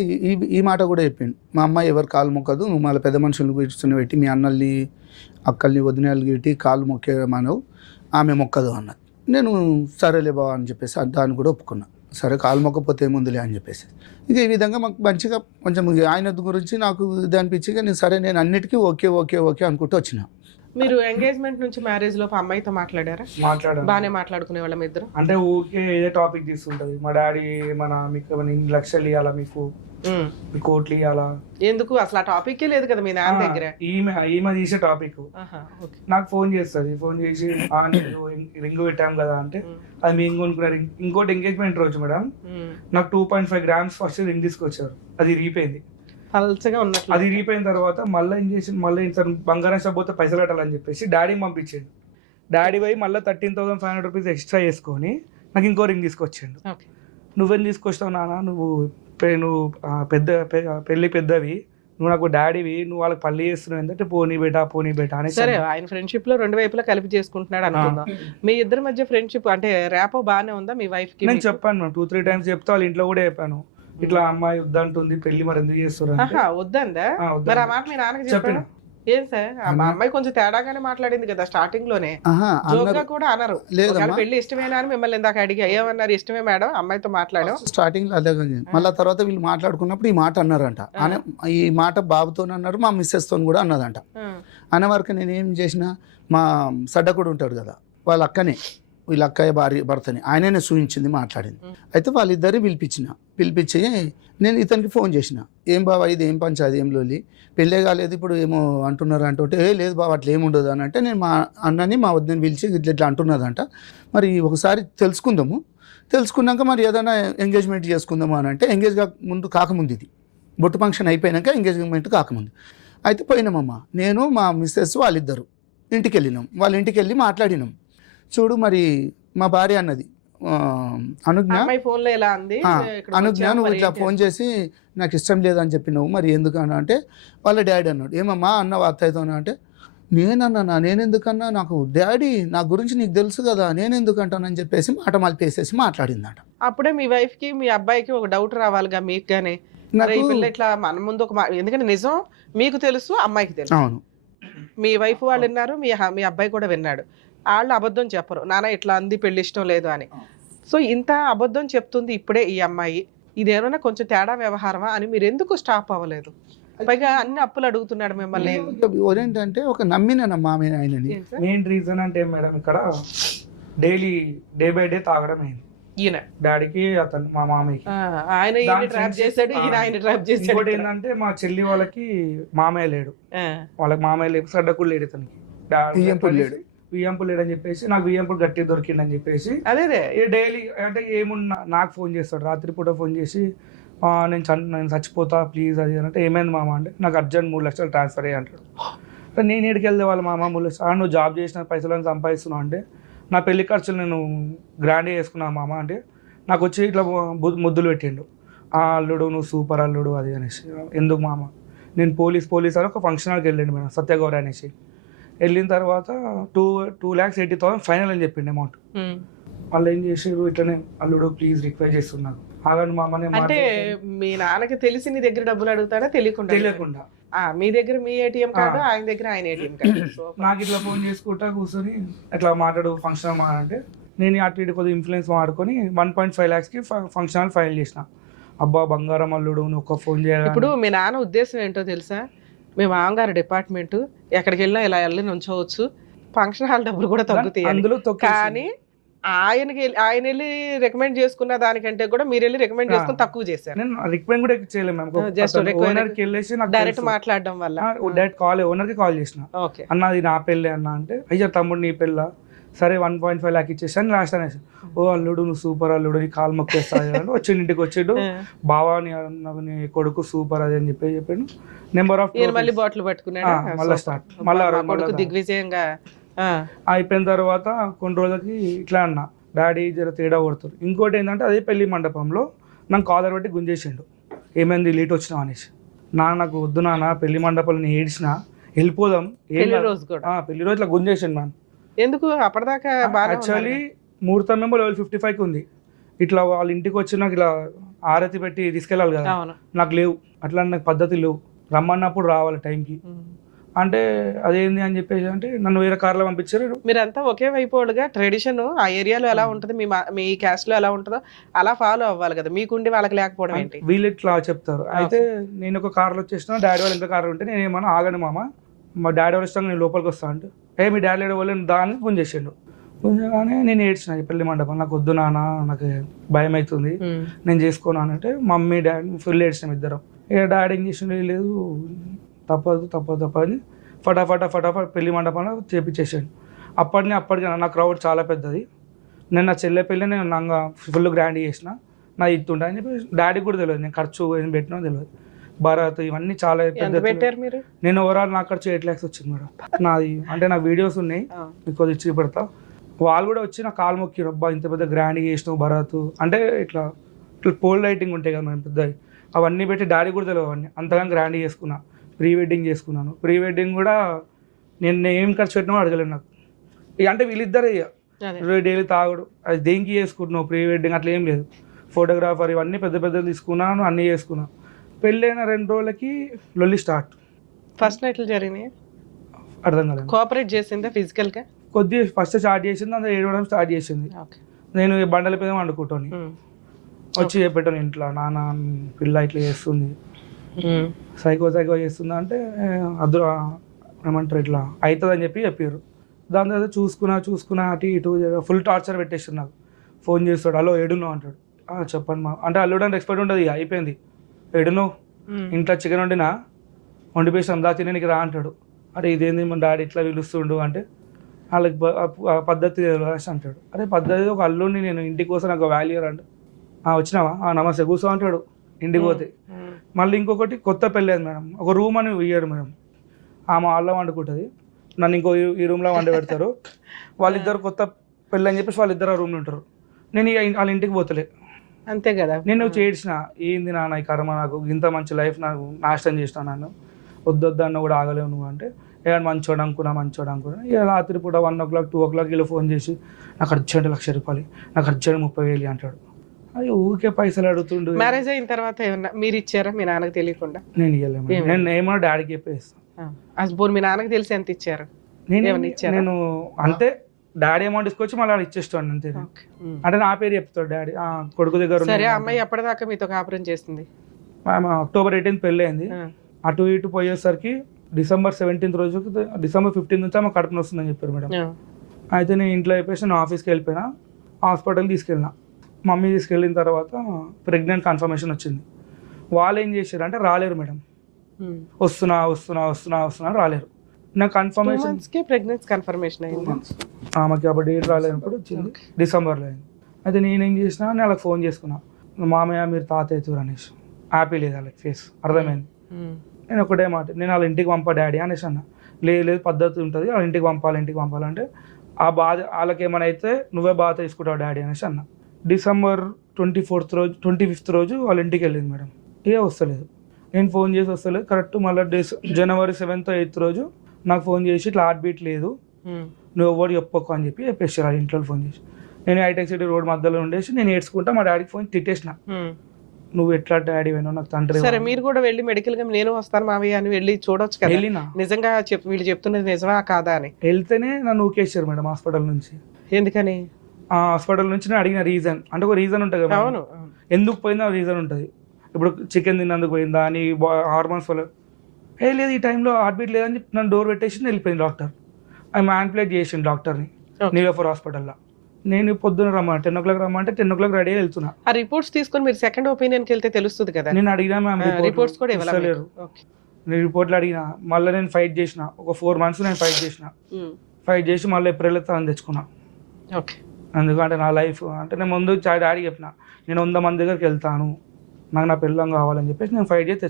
ఈ మాట కూడా చెప్పిండు, మా అమ్మాయి ఎవరు కాలు మొక్కదు, నువ్వు మళ్ళీ పెద్ద మనుషులను కూర్చుని పెట్టి మీ అన్నల్ని అక్కల్ని వదినల్ని పెట్టి కాలు మొక్కేమనవు, ఆమె మొక్కదు అన్నది. నేను సరేలే బావ అని చెప్పేసి దాన్ని కూడా ఒప్పుకున్నా. సరే కాలు మొక్కపోతే ఏముందిలే అని చెప్పేసి ఇక ఈ విధంగా మాకు మంచిగా కొంచెం ఆయన గురించి నాకు ఇది అనిపించి నేను సరే నేను అన్నిటికీ ఓకే ఓకే ఓకే అనుకుంటూ వచ్చిన. మీరు ఎంగేజ్మెంట్ నుంచి మ్యారేజ్ లోపు అమ్మాయితో మాట్లాడారా? బాగానే మాట్లాడుకునే వాళ్ళ ఇద్దరు. అంటే ఊరికే ఏదో టాపిక్ తీసుకుంటది, మా డాడీ మీకు 2 లక్షలు ఇవ్వాలా, మీకు కోట్లు ఇవ్వాలా, ఎందుకు అసలు ఆ టాపిక్ లేదు కదా మీ నాన్న దగ్గర. ఈమె తీసే టాపిక్ నాకు ఫోన్ చేస్తుంది, ఫోన్ చేసి రింగ్ పెట్టాం కదా అంటే అది మేము కొనుక్కున్నారు. ఇంకోటి ఎంగేజ్మెంట్ రోజు మేడం నాకు 2.5 grams ఫస్ట్ రింగ్ తీసుకొచ్చారు, అది రీపోయింది. అది రీపోయిన తర్వాత మళ్ళీ ఏం చేసి మళ్ళీ బంగారం షాప్ పోతే పైసలు కట్టాలని చెప్పేసి డాడీ పంపించాడు. డాడీ పోయి మళ్ళీ 13,500 రూపీస్ ఎక్స్ట్రా చేసుకొని నాకు ఇంకో రింగ్ తీసుకొచ్చాడు. నువ్వేం తీసుకొస్తావు నాన్న, నువ్వు పెద్ద పెళ్లి పెద్దవి, నువ్వు నాకు డాడీవి, నువ్వు వాళ్ళకి పల్లి చేస్తున్నావు ఏంటంటే పోనీ బేటా అని. సరే ఆయన ఫ్రెండ్షిప్ లో 2 వైపులా కలిపి చేసుకుంటున్నాడు అనుకుందాం. మీ ఇద్దరి మధ్య ఫ్రెండ్షిప్ అంటే ర్యాపో బాగానే ఉందా మీ వైఫ్ కి? నేను చెప్పాను మ్యామ్, 2-3 times చెప్తా, వాళ్ళ ఇంట్లో కూడా చెప్పాను ఇట్లా అమ్మాయి వద్దంటుంది పెళ్లి, మరి ఎందుకు చేస్తారు వద్దందా? మరి ఆ మాట మీ నాన్నకి చెప్పాను. ఏం సార్ మా అమ్మాయి కొంచెం తేడాగానే మాట్లాడింది కదా స్టార్టింగ్ లోనే, జోక్గా కూడా అనరు పెళ్లి ఇష్టమేనా అని మిమ్మల్ని ఇందాక అడిగి ఏమన్నారు, ఇష్టమే మేడం అమ్మాయితో మాట్లాడాం స్టార్టింగ్ లో అదే. మళ్ళీ తర్వాత వీళ్ళు మాట్లాడుకున్నప్పుడు ఈ మాట అన్నారంట, ఈ మాట బాబుతో అన్నారు, మా మిస్సెస్ తో కూడా అన్నదంట. అన్న వరకు నేను ఏం చేసిన, మా సడ్డకుడు ఉంటాడు కదా వాళ్ళ అక్కనే, వీళ్ళ అక్కయ్య భర్తని ఆయననే చూపించింది, మాట్లాడింది. అయితే వాళ్ళిద్దరిని పిలిపించి నేను ఇతనికి ఫోన్ చేసిన, ఏం బాబా ఇది ఏం పంచాది, ఏం లోలి, పెళ్ళే కాలేదు ఇప్పుడు ఏమో అంటున్నారు అంటే లేదు బాబా అట్లా ఏముండదు అని అంటే, నేను మా అన్నని మా వద్దని పిలిచి ఇట్లా అంటున్నదంట, మరి ఒకసారి తెలుసుకున్నాక మరి ఏదైనా ఎంగేజ్మెంట్ చేసుకుందాము అని అంటే, కాకముందు ఇది బొట్టు ఫంక్షన్ అయిపోయినాక ఎంగేజ్మెంట్ కాకముందు అయితే పోయినామమ్మ. నేను మా మిస్సెస్ వాళ్ళిద్దరు ఇంటికి వెళ్ళినాం, వాళ్ళ ఇంటికి వెళ్ళి మాట్లాడినాం. చూడు మరి మా భార్య అన్నది అనుజ్ఞ నువ్వు ఇట్లా ఫోన్ చేసి నాకు ఇష్టం లేదని చెప్పినావు, మరి ఎందుకన్నా అంటే వాళ్ళ డాడీ అన్నాడు, ఏమమ్మా అన్న అత్తయ్యతో అంటే నేనెందుకన్నా, నాకు డాడీ నా గురించి నీకు తెలుసు కదా, నేనెందుకంటానని చెప్పేసి మాట మలిపేసేసి మాట్లాడిందట. అప్పుడే మీ వైఫ్ కి మీ అబ్బాయికి ఒక డౌట్ రావాలిగా మీకు గానీ, ఇట్లా మన ముందు ఒక ఎందుకంటే నిజం మీకు తెలుసు అమ్మాయికి తెలుసు. అవును, మీ వైఫ్ వాళ్ళు విన్నారు, మీ అబ్బాయి కూడా విన్నాడు. వాళ్ళు అబద్ధం చెప్పరు, నాన్న ఇట్లా అంది పెళ్లి ఇష్టం లేదు అని. సో ఇంత అబద్ధం చెప్తుంది ఇప్పుడే ఈ అమ్మాయి, ఇదేమైనా కొంచెం తేడా వ్యవహారమా అని మీరు ఎందుకు స్టాప్ అవ్వలేదు? పైగా అన్ని అప్పులు అడుగుతున్నాడు మిమ్మల్ని. ఏంటంటే ఒక నమ్మినమ్మా ఆయనని. మెయిన్ రీజన్ అంటే మేడం ఇక్కడ డైలీ డే బై డే తాగడం అయింది ఈయన డాడీకి, అతను మా మామయ్యకి. ఆయన ట్రాప్ చేశాడు, ఈయన ట్రాప్ చేశాడు. ఇంకోటి ఏంటంటే మా చెల్లి వాళ్ళకి మామయ్య లేడు, వాళ్ళకి మామయ్య లేడు, సడ్డకుడు లేడు, ఇతనికి వియ్యంపులు లేడని చెప్పేసి నాకు వియ్యంపులు గట్టి దొరికిందని చెప్పేసి అదే డైలీ అంటే ఏమున్నా నాకు ఫోన్ చేస్తాడు, రాత్రిపూట ఫోన్ చేసి నేను చచ్చిపోతా ప్లీజ్ అది అంటే ఏమైంది మామ అంటే నాకు అర్జెంట్ 3 లక్షలు ట్రాన్స్ఫర్ అయ్యి అంటాడు. నేను ఏడికి వెళ్తే వాళ్ళ మామ 3 లక్షలు నువ్వు జాబ్ చేసిన పైసలను సంపాదిస్తున్నావు అంటే నా పెళ్లి ఖర్చులు నేను గ్రాండ్గా వేసుకున్నాను మామ అంటే నాకు వచ్చి ఇట్లా ముద్దులు పెట్టిండు, అల్లుడు నువ్వు సూపర్ అల్లుడు అది అనేసి. ఎందుకు మామ నేను పోలీస్ అని ఒక ఫంక్షన్ హాల్కి వెళ్ళండి మేడం సత్యగౌరి అనేసి. వెళ్ళిన తర్వాత 2,80,000 ఫైనల్ అని చెప్పిండు అమౌంట్. వాళ్ళు ఏం చేసారు ఇట్లనే అల్లుడు ప్లీజ్ రిక్వెస్ట్ చేస్తున్నారు ఆగండి మామనే. అంటే మీ నాన్నకి తెలిసి నీ దగ్గర డబ్బులు అడుగుతాడా తెలియకుండా? మీ దగ్గర మీ ఏటీఎం కార్డు, ఆయన దగ్గర ఆయన ఏటీఎం కార్డు. నాకు ఇట్లా ఫోన్ చేసుకుంటా కూర్చొని ఎట్లా మాట్లాడు ఫంక్షన్ అంటే నేను అటు ఇటు కొద్దిగా ఇన్ఫ్లుయెన్స్ వాడుకొని 1.5 lakhsకి ఫంక్షన్ హాల్ ఫైల్ చేసిన. అబ్బా బంగారం అల్లుడు నువ్వు ఒక ఫోన్ చేయాలి. ఇప్పుడు మీ నాన్న ఉద్దేశం ఏంటో తెలుసా, మీ మామగారు డిపార్ట్మెంట్ ఎక్కడికి వెళ్ళినా ఇలా వెళ్ళి నుంచోవచ్చు, ఫంక్షన్ హాల్ డబ్బులు కూడా తగ్గుతాయి అందులో. కానీ ఆయన వెళ్ళి రికమెండ్ చేసుకున్న దానికంటే కూడా మీరు వెళ్ళి రికమెండ్ చేసుకుని తక్కువ చేశారు. నేను రికమెండ్ కూడా చేయలేము, జస్ట్ ఓనర్కి వెళ్ళేసి డైరెక్ట్ మాట్లాడడం వల్ల డైరెక్ట్ ఓనర్కి కాల్ చేసిన, అన్న అది నా పెళ్ళి అన్న అంటే అయ్యా తమ్ముడు నీ పెళ్ళ, సరే 1.5 lakh ఇచ్చేసాను లాస్ట్ అనేసి. ఓ అల్లుడు నువ్వు సూపర్ అల్లుడు నీ కాలు మొక్కేస్తాను వచ్చిండు, ఇంటికి వచ్చిండు బావా నీ కొడుకు సూపర్ అది అని చెప్పాడు. నెంబర్ ఆఫ్ మళ్ళీ బాటిల్ పట్టుకున్నాడు, మళ్ళీ స్టార్ట్ మళ్ళీ దిగ్విజయంగా అయిపోయిన తర్వాత కొన్ని రోజులకి ఇట్లా అన్న డాడీ జర తేడా కొడుతారు. ఇంకోటి ఏంటంటే అదే పెళ్లి మండపంలో నాకు కాలర్ పెట్టి గుంజేసిండు, ఏమైంది లేట్ వచ్చినావు అనేసి. నాకు వద్దు నాన్న పెళ్లి మండపంలో నేను ఏడ్చిన వెళ్ళిపోదాం పెళ్లి రోజు ఇట్లా గుంజేసిండు మ్యామ్. ఎందుకు అప్పటిదాకా యాక్చువల్లీ ముహూర్తం ఏమో level 55కి ఉంది. ఇట్లా వాళ్ళ ఇంటికి వచ్చి నాకు ఇలా ఆరతి పెట్టి తీసుకెళ్ళాలి కదా, నాకు లేవు అట్లా నాకు పద్ధతి లేవు, రమ్మన్నప్పుడు రావాలి టైంకి అంటే అదేంది అని చెప్పేసి అంటే నన్ను వేరే కార్లో పంపించారు. మీరంతా ఒకే వైపుగా ట్రెడిషన్ ఆ ఏరియాలో ఎలా ఉంటుంది, మీ క్యాస్ట్ లో ఎలా ఉంటుందో అలా ఫాలో అవ్వాలి కదా, మీకుండి వాళ్ళకి లేకపోవడం ఏంటి? వీళ్ళు ఇట్లా చెప్తారు. అయితే నేను ఒక కార్లో వచ్చేసిన, డాడీ వాళ్ళు ఇంకా కార్ ఉంటే నేను ఏమన్నా ఆగండి మామ మా డాడీ వాళ్ళు ఇష్టంగా నేను లోపలికి వస్తా అంటే మీ డాడీ వాళ్ళు దాన్ని గుంజేసిండు. గుంజగానే నేను ఏడ్చిన పెళ్లి మండపం నాకు వద్దు నాన్న నాకు భయం అవుతుంది నేను చేసుకోను అంటే మమ్మీ డాడీ ఫుల్ ఏడ్చినాం ఇద్దరం. ఇక డాడీ ఏం చేసిండు లేదు తప్పదు అని ఫటాఫట్ పెళ్లి మండపంలో చేపించేసాడు. అప్పటికి నా క్రౌడ్ చాలా పెద్దది, నేను నా చెల్లె పెళ్ళి నేను నాకు ఫుల్ గ్రాండ్ చేసిన, నా ఇస్తుంటా అని చెప్పి డాడీకి కూడా తెలియదు నేను ఖర్చు ఏం పెట్టినా తెలియదు. భరత్ ఇవన్నీ చాలా పెట్టారు మీరు. నేను ఓవరాల్ నాకు ఖర్చు 8 lakhs వచ్చింది మేడం నాది. అంటే నా వీడియోస్ ఉన్నాయి మీకు ఇచ్చి పెడతా. వాళ్ళు కూడా వచ్చి నా కాలు మొక్కిరు, అబ్బా ఇంత పెద్ద గ్రాండ్గా చేసినావు భరత్ అంటే ఇట్లా పోల్ లైటింగ్ ఉంటాయి కదా మేము పెద్దవి అవన్నీ పెట్టి డాడీ కూడా తెలియదు అవన్నీ అంతగా గ్రాండ్గా చేసుకున్నా. ప్రీ వెడ్డింగ్ చేసుకున్నాను, ప్రీ వెడ్డింగ్ కూడా నేను ఏం ఖర్చు పెట్టినా అడగలేను నాకు. ఇక అంటే వీళ్ళిద్దరే డైలీ తాగుడు అది దేనికి చేసుకుంటున్నావు ప్రీ వెడ్డింగ్ అట్లా ఏం లేదు, ఫోటోగ్రాఫర్ ఇవన్నీ పెద్ద తీసుకున్నాను అన్నీ చేసుకున్నాను. పెళ్ళైన 2 రోజులకి లొల్లి స్టార్ట్. ఫస్ట్ నైట్లు జరిగినాయి అర్థం కాలేదు. కోఆపరేట్ చేసిందా ఫిజికల్ గా? కొద్దిగా ఫస్ట్ స్టార్ట్ చేసింది, అందులో ఏడవడం స్టార్ట్ చేసింది. నేను బండల మీద వండుకుంటాను, వచ్చి చెప్పాను ఇంట్లో నాన్న పిల్ల ఇట్లా చేస్తుంది సైకో చేస్తుందా అంటే అదు ఏమంటారు ఇట్లా అవుతుంది అని చెప్పారు. దాని తర్వాత చూసుకున్నా అటు ఇటు ఫుల్ టార్చర్ పెట్టేసారు. నాకు ఫోన్ చేస్తాడు, హలో ఏడున్నావు అంటాడు. చెప్పండి మా అంటే అల్లుడు అంటే ఎక్స్పెక్ట్ ఉంటుంది, అయిపోయింది ఏడున్నావు ఇంట్లో చికెన్ వండిపోయిస్తాం దా తినడానికి రా అంటాడు. అరే ఇదేంది మన డాడీ ఇట్లా పిలుస్తుండు అంటే వాళ్ళకి పద్ధతి అంటాడు. అరే పద్ధతి ఒక అల్లుడిని నేను ఇంటికి కోసం నాకు వాల్యూ అంటే వచ్చినావా నమస్తే కూర్చో అంటాడు ఇంటికి పోతే. మళ్ళీ ఇంకొకటి కొత్త పెళ్ళి అయింది మేడం, ఒక రూమ్ అని ఇయ్యాడు మేడం, ఆమె వాళ్ళ వండుకుంటుంది నన్ను ఇంకో ఈ రూమ్లో వండి పెడతారు. వాళ్ళిద్దరు కొత్త పెళ్ళి అని చెప్పేసి వాళ్ళిద్దరు ఆ రూమ్లో ఉంటారు. నేను వాళ్ళ ఇంటికి పోతలే అంతే కదా. నేను చేడ్చిన ఏంది నాన్న ఈ కర్మ నాకు ఇంత మంచి లైఫ్ నాకు నాశనం చేసిన నన్ను వద్దొద్దు అన్న కూడా ఆగలేవు నువ్వు అంటే ఏమైనా మంచోడు అనుకున్నా ఇక రాత్రి పూట 1 o'clock 2 o'clock ఇలా ఫోన్ చేసి నాకు అర్జెంట్ 1,00,000 రూపాయలు నాకు అర్జెంట్ 30,000 అంటాడు. అది ఊరికే పైసలు అడుగుతుండు. మ్యారేజ్ అయిన తర్వాత ఏమన్నా మీరు ఇచ్చారా మీ నాన్నకి తెలియకుండా? నేను ఇవ్వలేము, నేను ఏమన్నా డాడీకి చెప్పేస్తాను. మీ నాన్నకి తెలిసి ఎంత ఇచ్చారు? నేను అంతే డాడీ అమౌంట్ తీసుకొచ్చి మళ్ళీ ఇచ్చేస్తాను అంతే. అంటే నా పేరు చెప్తాడు డాడీ కొడుకు దగ్గర. సరే అమ్మాయి ఎప్పటిదాకా మీతో కాపురం చేస్తుంది? October 18th పెళ్ళి అయింది. అటు ఇటు పోయేసరికి December 17th రోజు December 15th నుంచి ఆమె కడుపున వస్తుందని చెప్పారు మేడం. అయితే నేను ఇంట్లో అయిపోయి నేను ఆఫీస్కి వెళ్ళిపోయినా, హాస్పిటల్కి తీసుకెళ్ళినా. మమ్మీ తీసుకెళ్ళిన తర్వాత ప్రెగ్నెంట్ కన్ఫర్మేషన్ వచ్చింది. వాళ్ళు ఏం చేశారు అంటే రాలేరు మేడం, వస్తున్నా రాలేరు. నాకు కన్ఫర్మేషన్ ప్రెగ్నెన్సీ కన్ఫర్మేషన్ అయింది. ఆమెకి అప్పుడు డేట్ రాలేనప్పుడు వచ్చింది, డిసెంబర్లో అయింది. అయితే నేనేం చేసినా నేను వాళ్ళకి ఫోన్ చేసుకున్నా, మామయ్య మీరు తాత అవుతారు అనేసి. హ్యాపీ లేదు వాళ్ళకి ఫేస్, అర్థమైంది. నేను ఒకటే మాట, నేను వాళ్ళ ఇంటికి పంపా డాడీ అనేసి అన్న. లేదు పద్ధతి ఉంటుంది, వాళ్ళ ఇంటికి పంపాలంటే ఆ బాధ వాళ్ళకి ఏమైనా అయితే నువ్వే బాధ తీసుకుంటావు డాడీ అనేసి అన్న. డిసెంబర్ 25th రోజు వాళ్ళ ఇంటికి వెళ్ళింది మేడం. వస్తలేదు, నేను ఫోన్ చేసి వస్తలేదు. కరెక్ట్ మళ్ళీ జనవరి 7th 8th రోజు నాకు ఫోన్ చేసి ఇట్లా హార్ట్ బీట్ లేదు, నువ్వు ఎవరు చెప్పకు అని చెప్పేసి వాళ్ళ ఇంట్లో ఫోన్ చేసి. నేను హైటెక్ సిటీ రోడ్ మధ్యలో ఉండేసి నేను ఏడ్చుకుంటా మా డాడీకి ఫోన్ తిట్టేసిన, నువ్వు ఎట్లా డాడీ అయినా నాకు తండ్రి. సరే మీరు కూడా వెళ్ళి మెడికల్ గా నేను వస్తాను మావయ్య అని వెళ్ళి చూడొచ్చు కదా, వెళ్ళినా నిజంగా వీళ్ళు చెప్తున్నది నిజమా కాదా అని. వెళ్తేనే నన్ను ఊకేసారు మేడం హాస్పిటల్ నుంచి. ఎందుకని? ఆ హాస్పిటల్ నుంచి నేను అడిగిన రీజన్, అంటే ఒక రీజన్ ఉంటుంది కదా, అవును ఎందుకు పోయిందో రీజన్ ఉంటుంది. ఇప్పుడు చికెన్ తిన్నందుకు పోయిందా అని, హార్మోన్స్ వల్ల. లేదు ఈ టైంలో హార్ట్ బీట్ లేదని చెప్పి నన్ను డోర్ పెట్టేసి వెళ్ళిపోయింది డాక్టర్. అది మ్యానిపులేట్ చేసిండు డాక్టర్ని నీలోఫర్ హాస్పిటల్లో. నేను పొద్దున్న రమ్మంటే 10 o'clock రమ్మంటే 10 o'clock రెడీ వెళ్తున్నా. ఆ రిపోర్ట్స్ తీసుకొని మీరు సెకండ్ ఒపీనియన్కి వెళ్తే తెలుస్తుంది కదా. నేను అడిగినా మ్యామ్, రిపోర్ట్స్ కూడా ఇవ్వలేరు. నేను రిపోర్ట్లు అడిగినా, మళ్ళీ నేను ఫైట్ చేసిన, ఒక 4 months నేను ఫైట్ చేసి మళ్ళీ ఏప్రిల్ తను తెచ్చుకున్నా. ఓకే, ఎందుకంటే నా లైఫ్ అంటే నేను ముందు డాడీ చెప్పిన, నేను 100 మంది దగ్గరికి వెళ్తాను, నాకు నా పిల్లం కావాలని చెప్పేసి నేను ఫైట్ చేసి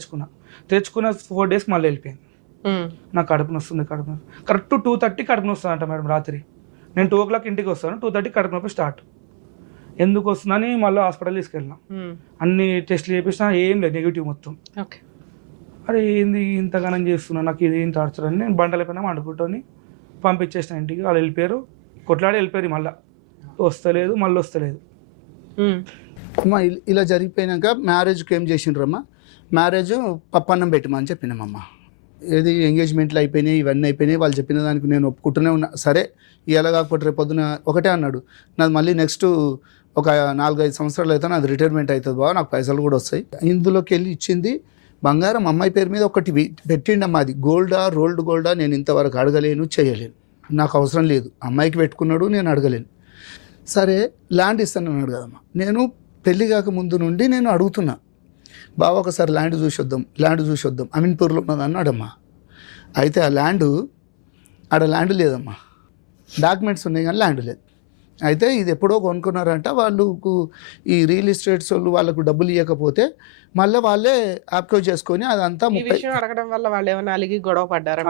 తెచ్చుకున్న 4 days మళ్ళీ వెళ్ళిపోయింది. నాకు కడుపు నొస్తుంది. కరెక్ట్ 2:30 కడుపు నొస్తుంది అంట మేడం రాత్రి. నేను 2 o'clock ఇంటికి వస్తాను, 2:30 కడుపు నొప్పి స్టార్ట్. ఎందుకు వస్తుందని మళ్ళీ హాస్పిటల్ తీసుకెళ్ళినా, అన్ని టెస్ట్లు చేపించినా ఏం లేదు, నెగిటివ్ మొత్తం. అరే ఏంది ఇంతగానం చేస్తున్నా, నాకు ఇది ఏం టార్చర్ అని నేను బండలపైన వండుకుంటాని పంపించేసిన ఇంటికి. వాళ్ళు వెళ్ళిపోయారు, కొట్లాడి వెళ్ళిపోయారు. మళ్ళీ వస్తలేదు. అమ్మా ఇలా జరిగిపోయినాక మ్యారేజ్కి ఏం చేసిండ్రమ్మా, మ్యారేజ్ పప్పన్నం పెట్టమని చెప్పినామమ్మా. ఏది ఎంగేజ్మెంట్లు అయిపోయినాయి, ఇవన్నీ అయిపోయినాయి. వాళ్ళు చెప్పిన దానికి నేను ఒప్పుకుంటూనే ఉన్నా. సరే ఇలా కాకపోతే రేపు పొద్దున ఒకటే అన్నాడు, నాది మళ్ళీ నెక్స్ట్ ఒక 4-5 సంవత్సరాలు అయితే నాది రిటైర్మెంట్ అవుతుంది బావ, నాకు పైసలు కూడా వస్తాయి. ఇందులోకి వెళ్ళి ఇచ్చింది బంగారం అమ్మాయి పేరు మీద ఒకటి పెట్టిండమ్మా. అది గోల్డా రోల్డ్ గోల్డా నేను ఇంతవరకు అడగలేను, చేయలేను, నాకు అవసరం లేదు. అమ్మాయికి పెట్టుకున్నాడు, నేను అడగలేను. సరే ల్యాండ్ ఇస్తాను అన్నాడు కదమ్మా. నేను పెళ్ళి కాక ముందు నుండి నేను అడుగుతున్నా, బావ ఒకసారి ల్యాండ్ చూసి వద్దాం అమీన్పూర్లో ఉన్నది అన్నాడమ్మా. అయితే ఆ ఆడ ల్యాండ్ లేదమ్మా, డాక్యుమెంట్స్ ఉన్నాయి కానీ ల్యాండ్ లేదు. అయితే ఇది ఎప్పుడో కొనుక్కున్నారంట వాళ్ళకు, ఈ రియల్ ఎస్టేట్స్ వాళ్ళు వాళ్ళకు డబ్బులు ఇవ్వకపోతే మళ్ళీ వాళ్ళే ఆప్కో చేసుకొని అదంతా అడగడం వల్ల వాళ్ళు ఏమైనా అలిగి గొడవ పడ్డారా?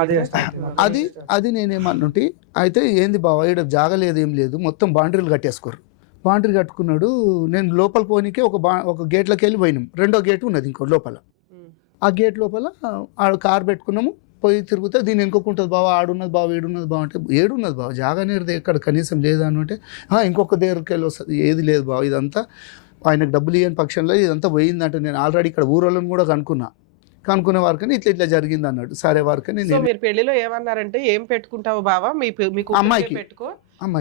అది నేనేమన్నుంటి. అయితే ఏంది బావ ఇక్కడ జాగలేదు ఏం లేదు, మొత్తం బాండరీలు కట్టేసుకోరు. బాండరీ కట్టుకున్నాడు. నేను లోపల పోనీకే ఒక గేట్లోకి వెళ్ళి పోయినాం. 2వ గేట్ ఉన్నది ఇంకో లోపల. ఆ గేట్ లోపల ఆడ కార్ పెట్టుకున్నాము, పోయి తిరుగుతే దీన్ని ఇంకొకటి బావ ఆడున్నది బావ ఏడున్నది బావ అంటే, ఏడున్నది బావ జాగా నేరుది ఎక్కడ కనీసం లేదా అని అంటే, ఇంకొక దగ్గరికి వెళ్ళి వస్తుంది. ఏది లేదు బావ, ఇదంతా ఆయనకు డబ్బులు ఇవ్వని పక్షంలో ఇదంతా పోయిందంటే, నేను ఆల్రెడీ ఇక్కడ ఊరోళ్ళని కూడా కనుక్కునే వారికని ఇట్లా జరిగింది అన్నాడు. సరే వారికని మీరు పెళ్లిలో ఏమన్నారంటే, ఏం పెట్టుకుంటావు బావా మీకు అమ్మాయికి పెట్టుకో,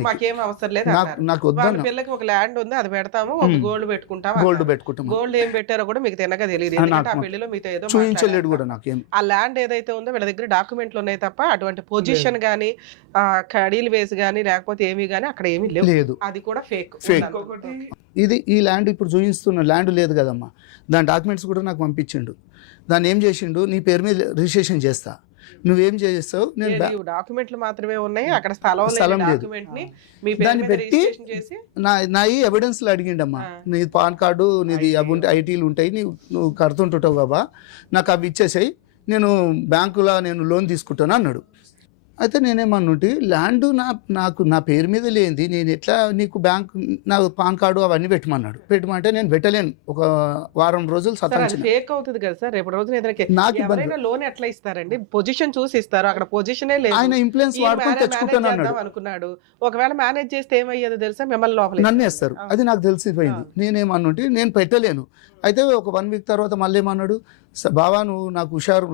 మాకేం అవసరం లేదు, నాకు వద్దు, పిల్లకి ఒక ల్యాండ్ ఉంది అది పెడతాము, ఒక గోల్డ్ పెట్టుకుంటాం. గోల్డ్ ఏం పెట్టారో కూడా మీకు తినగా తెలియదు, ఎందుకంటే ఆ పెళ్లిలో మీతో ఏదో చూపించలేడు కూడా నాకేం. ఆ ల్యాండ్ ఏదైతే ఉందో వీళ్ళ దగ్గర డాక్యుమెంట్లు ఉన్నాయి తప్ప అటువంటి పొజిషన్ గానీ కడీలు వేసి గానీ లేకపోతే ఏమీ గానీ అక్కడ ఏమీ లేదు. అది కూడా ఫేక్. ఇది ఈ ల్యాండ్ ఇప్పుడు చూపిస్తున్న ల్యాండ్ లేదు కదమ్మా, దాని డాక్యుమెంట్స్ కూడా నాకు పంపించిండు. దాన్ని ఏం చేసిండు, నీ పేరు మీద రిజిస్ట్రేషన్ చేస్తా, నువ్వేం చేస్తావు, నేను డాక్యుమెంట్లు మాత్రమే ఉన్నాయి, అక్కడ స్థలం లేదు, దాన్ని పెట్టి నా ఈ ఎవిడెన్స్లు అడిగిండమ్మా. నీ పాన్ కార్డు నీది అవి ఉంటే ఐటీలు ఉంటాయి, నువ్వు కడుతుంటుంటావు బాబా, నాకు అవి ఇచ్చేసాయి, నేను బ్యాంకులో నేను లోన్ తీసుకుంటాను అన్నాడు. అయితే నేనేమన్నుంటి, ల్యాండ్ నాకు నా పేరు మీద లేనిది నేను ఎట్లా నీకు బ్యాంక్ నా పాన్ కార్డు అవన్నీ పెట్టమంటే నేను పెట్టలేను. ఒక వారం రోజులు ఫేక్ అవుతుంది కదా సార్. రేపు రోజున నాకు లోన్ ఎట్లా ఇస్తారండి? పొజిషన్ చూసి ఇస్తారు, అక్కడ పొజిషనే లేదు. ఆయన ఇన్ఫ్లుయెన్స్ వాడుకొని తెచ్చుకుంటాను అనుకున్నాడు. ఒకవేళ మేనేజ్ చేస్తే ఏమయ్యేదో తెలుసా, మిమ్మల్ని లోపల నన్ను వేస్తారు. అది నాకు తెలిసిపోయింది. నేనేమన్నుంటి, నేను పెట్టలేను. అయితే ఒక 1 week తర్వాత మళ్ళీ ఏమన్నాడు, బావా నువ్వు నాకు హుషారు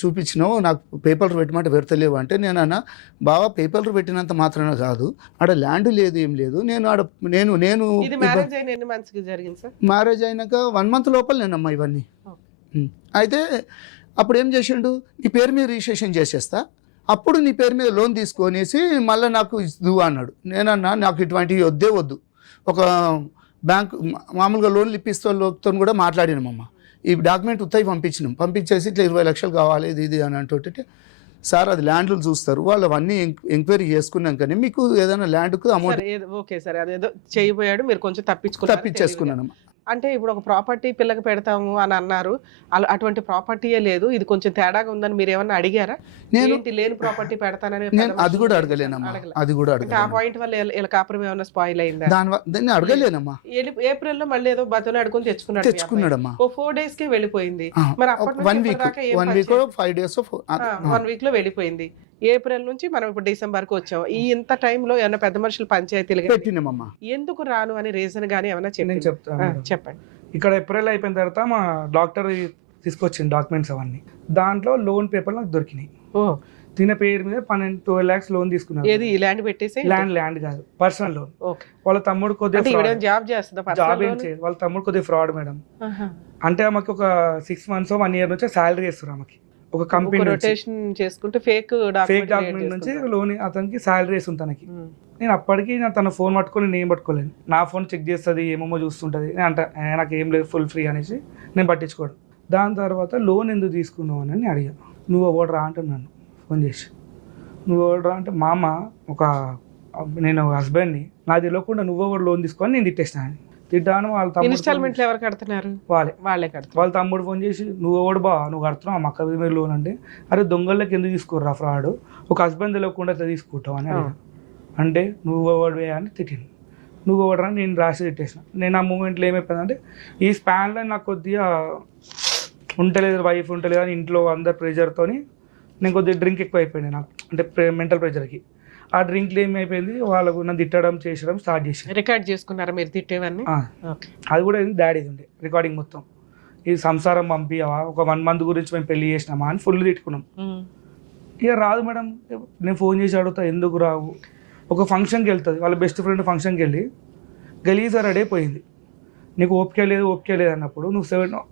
చూపించినావు, నాకు పేపర్లు పెట్టమంటే పెడతలేవు అంటే, నేనన్నా బావా పేపర్లు పెట్టినంత మాత్రమే కాదు, ఆడ ల్యాండ్ లేదు ఏం లేదు, నేను మ్యారేజ్ అయినాక 1 month లోపల నేనమ్మా ఇవన్నీ. అయితే అప్పుడు ఏం చేసిండు, నీ పేరు మీద రిజిస్ట్రేషన్ చేసేస్తా, అప్పుడు నీ పేరు మీద లోన్ తీసుకొనేసి మళ్ళీ నాకు ఇద్దు అన్నాడు. నేనన్నా నాకు ఇటువంటివి వద్దు, ఒక బ్యాంక్ మామూలుగా లోన్లు ఇప్పిస్తోతో కూడా మాట్లాడినామమ్మ. ఈ డాక్యుమెంట్ ఉత్తవి పంపించేసి ఇట్లా 20 లక్షలు కావాలి ఇది అని అంటుంటే, సార్ అది ల్యాండ్లు చూస్తారు, వాళ్ళు అవన్నీ ఎంక్వైరీ చేసుకున్నాకనే మీకు ఏదైనా ల్యాండ్కు అమౌంట్ ఓకే సార్, అదేదో చేయబోయాడు, మీరు కొంచెం తప్పించేసుకున్నాను. అంటే ఇప్పుడు ఒక ప్రాపర్టీ పిల్లకి పెడతాము అని అన్నారు, అటువంటి ప్రాపర్టీయే లేదు, ఇది కొంచెం తేడాగా ఉందని మీరు ఏమన్నా అడిగారా? నేను లేని ప్రాపర్టీ పెడతానని అది కూడా అడగలేనమ్మా, అది కూడా ఆ అడగలేదు. పాయింట్ వల్ల వీళ్ళ కాపురం ఏమైనా స్పాయిల్ అయిందా? దాన్ని అడగలేనమ్మా. ఏప్రిల్ లో మళ్ళీ ఏదో బతులు అడుగుని తెచ్చుకున్నాడమ్మా. ఓ 4 days కే వెళ్ళిపోయింది. మరి అప్పటి 1 week 5 days 1 week లో వెళ్ళిపోయింది. ఏప్రిల్ నుంచి మనం ఇప్పుడు డిసెంబర్ కు వచ్చాం. ఈ ఇంత టైంలో ఏమైనా పెద్ద మనుషులు పంచాయతీలు పెట్టినామమ్మా. ఎందుకు రాను అని రీజన్ గానీ ఏమైనా నేను చెప్తాను. చెప్పండి. ఇక్కడ ఏప్రిల్ అయిపోయిన తర్వాత మా డాక్టర్ తీసుకొచ్చింది డాక్యుమెంట్స్ అవన్నీ, దాంట్లో లోన్ పేపర్ నాకు దొరికినాయి. ఓ తిన పేరు మీద 12 lakhs లోన్ తీసుకున్నారు. ఏది ఈ ల్యాండ్ పెట్టేసి? ల్యాండ్ కాదు, పర్సనల్ లోన్. ఓకే. వాళ్ళ తమ్ముడు కొద్దిగా జాబ్ చేస్తుందా? జాబ్ ఏం చేయదు, వాళ్ళ తమ్ముడు కొద్దిగా ఫ్రాడ్ మేడం. అంటే ఆమెకి ఒక 6 months 1 year నుంచి శాలరీ ఇస్తారు ఆమెకి. ఒక కంపెనీ రొటేషన్ చేసుకుంటే ఫేక్ డాక్యుమెంట్ నుంచి లోన్ అతనికి శాలరీ ఇస్తుంది తనకి. నేను అప్పటికి తన ఫోన్ పట్టుకొని నేను పట్టుకోలేను, నా ఫోన్ చెక్ చేస్తుంది, ఏమేమో చూస్తుంటుంది. నేను అంటే నాకు ఏం లేదు, ఫుల్ ఫ్రీ అనేసి నేను పట్టించుకోడు. దాని తర్వాత లోన్ ఎందుకు తీసుకున్నావు అని అడిగాను. నువ్వు ఎవడు రా అంటున్నాను ఫోన్ చేసి. నువ్వు ఎవడు రా అంటే మామ నేను హస్బెండ్ని, నాకు తెలియకుండా నువ్వు ఎవరు లోన్ తీసుకొని నేను తిట్టేసినాను. తిట్టాను. వాళ్ళ తమ్ముడు ఇన్స్టాల్మెంట్లు ఎవరు కడుతున్నారు? వాళ్ళే కడుతున్నారు. వాళ్ళ తమ్ముడు ఫోన్ చేసి నువ్వు ఎవడు బా నువ్వు కడుతున్నావు మా అక్క మీద లోన్ అంటే, అరే దొంగలకి ఎందుకు తీసుకోర్రా ఫ్రాడ్, ఒక హస్బెండ్ తెలియకుండా తీసుకుంటావు అని అడిగాను. అంటే నువ్వు ఎవడివే అని తిట్టింది. నువ్వు ఎవడరా నేను రాసి తిట్టేసిన. నేను ఆ మూమెంట్లో ఏమైపోయిందంటే ఈ స్పాన్లో నాకు కొద్దిగా ఉండలేదు, వైఫ్ ఉండలేదు అని ఇంట్లో అందరు ప్రెషర్తో నేను కొద్దిగా డ్రింక్ ఎక్కువ అయిపోయింది నాకు, అంటే మెంటల్ ప్రెషర్కి. ఆ డ్రింక్లో ఏమైపోయింది, వాళ్ళకు నన్ను తిట్టడం చేసడం స్టార్ట్ చేసి. రికార్డ్ చేసుకున్నారా మీరు తిట్టేవన్నీ? అది కూడా డాడీది ఉండే రికార్డింగ్ మొత్తం. ఇది సంసారం పంపివా, ఒక 1 month గురించి మేము పెళ్లి చేసినామా అని ఫుల్ తిట్టుకున్నాం. ఇక రాదు మేడం, నేను ఫోన్ చేసి అడుగుతా ఎందుకు రావు. ఒక ఫంక్షన్కి వెళ్తుంది, వాళ్ళ బెస్ట్ ఫ్రెండ్ ఫంక్షన్కి వెళ్ళి గలీజా రెడీ అయిపోయింది. నీకు ఓపిక లేదు అన్నప్పుడు నువ్వు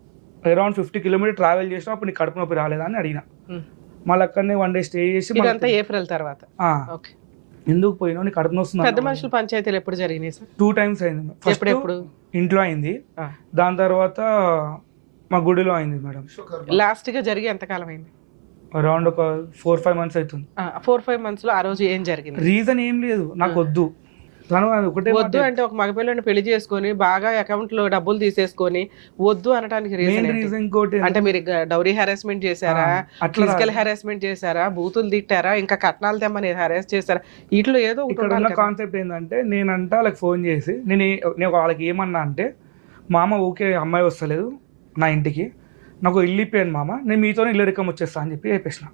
అరౌండ్ 50 kilometers ట్రావెల్ చేసినావు, అప్పుడు నీకు కడుపు నొప్పి రాలేదా అని అడిగిన. మళ్ళీ అక్కడనే 1 day స్టే చేసి ఏప్రిల్ తర్వాత ఎందుకు పోయినావు, నీకు కడుపు నొస్తుంది. పెద్ద మనుషుల పంచాయతీలు ఎప్పుడు జరిగినాయి సార్? 2 times అయింది. ఎప్పుడు ఇంట్లో అయింది, దాని తర్వాత మా గుడిలో అయింది మేడం. లాస్ట్ గా జరిగి ఎంతకాలం అయింది? అరౌండ్ ఒక 4-5 months అవుతుంది. 4-5 months లో ఆ రోజు ఏం జరిగింది? రీజన్ ఏం లేదు, నాకు వద్దు. వద్దు అంటే ఒక మగపిల్లని పెళ్లి చేసుకొని బాగా అకౌంట్ లో డబ్బులు తీసేసుకొని వద్దు అనడానికి రీజన్ అంటే మీరు డౌరీ హెరాస్మెంట్ చేశారా, ఫిజికల్ హెరాస్మెంట్ చేశారా, బూతులు తిట్టారా, ఇంకా కట్నాలు తెమ్మని హెరాస్ చేశారా? వీటిలో ఏదో ఇక్కడ కాన్సెప్ట్ ఏంటంటే, నేనంటే వాళ్ళకి ఫోన్ చేసి నేను వాళ్ళకి ఏమన్నా అంటే, మామ ఊకే అమ్మాయి వస్తలేదు నా ఇంటికి, నాకు ఇల్లు ఇప్పాను మామ, నేను మీతో ఇల్లు రికం వచ్చేస్తా అని చెప్పి చెప్పేసిన.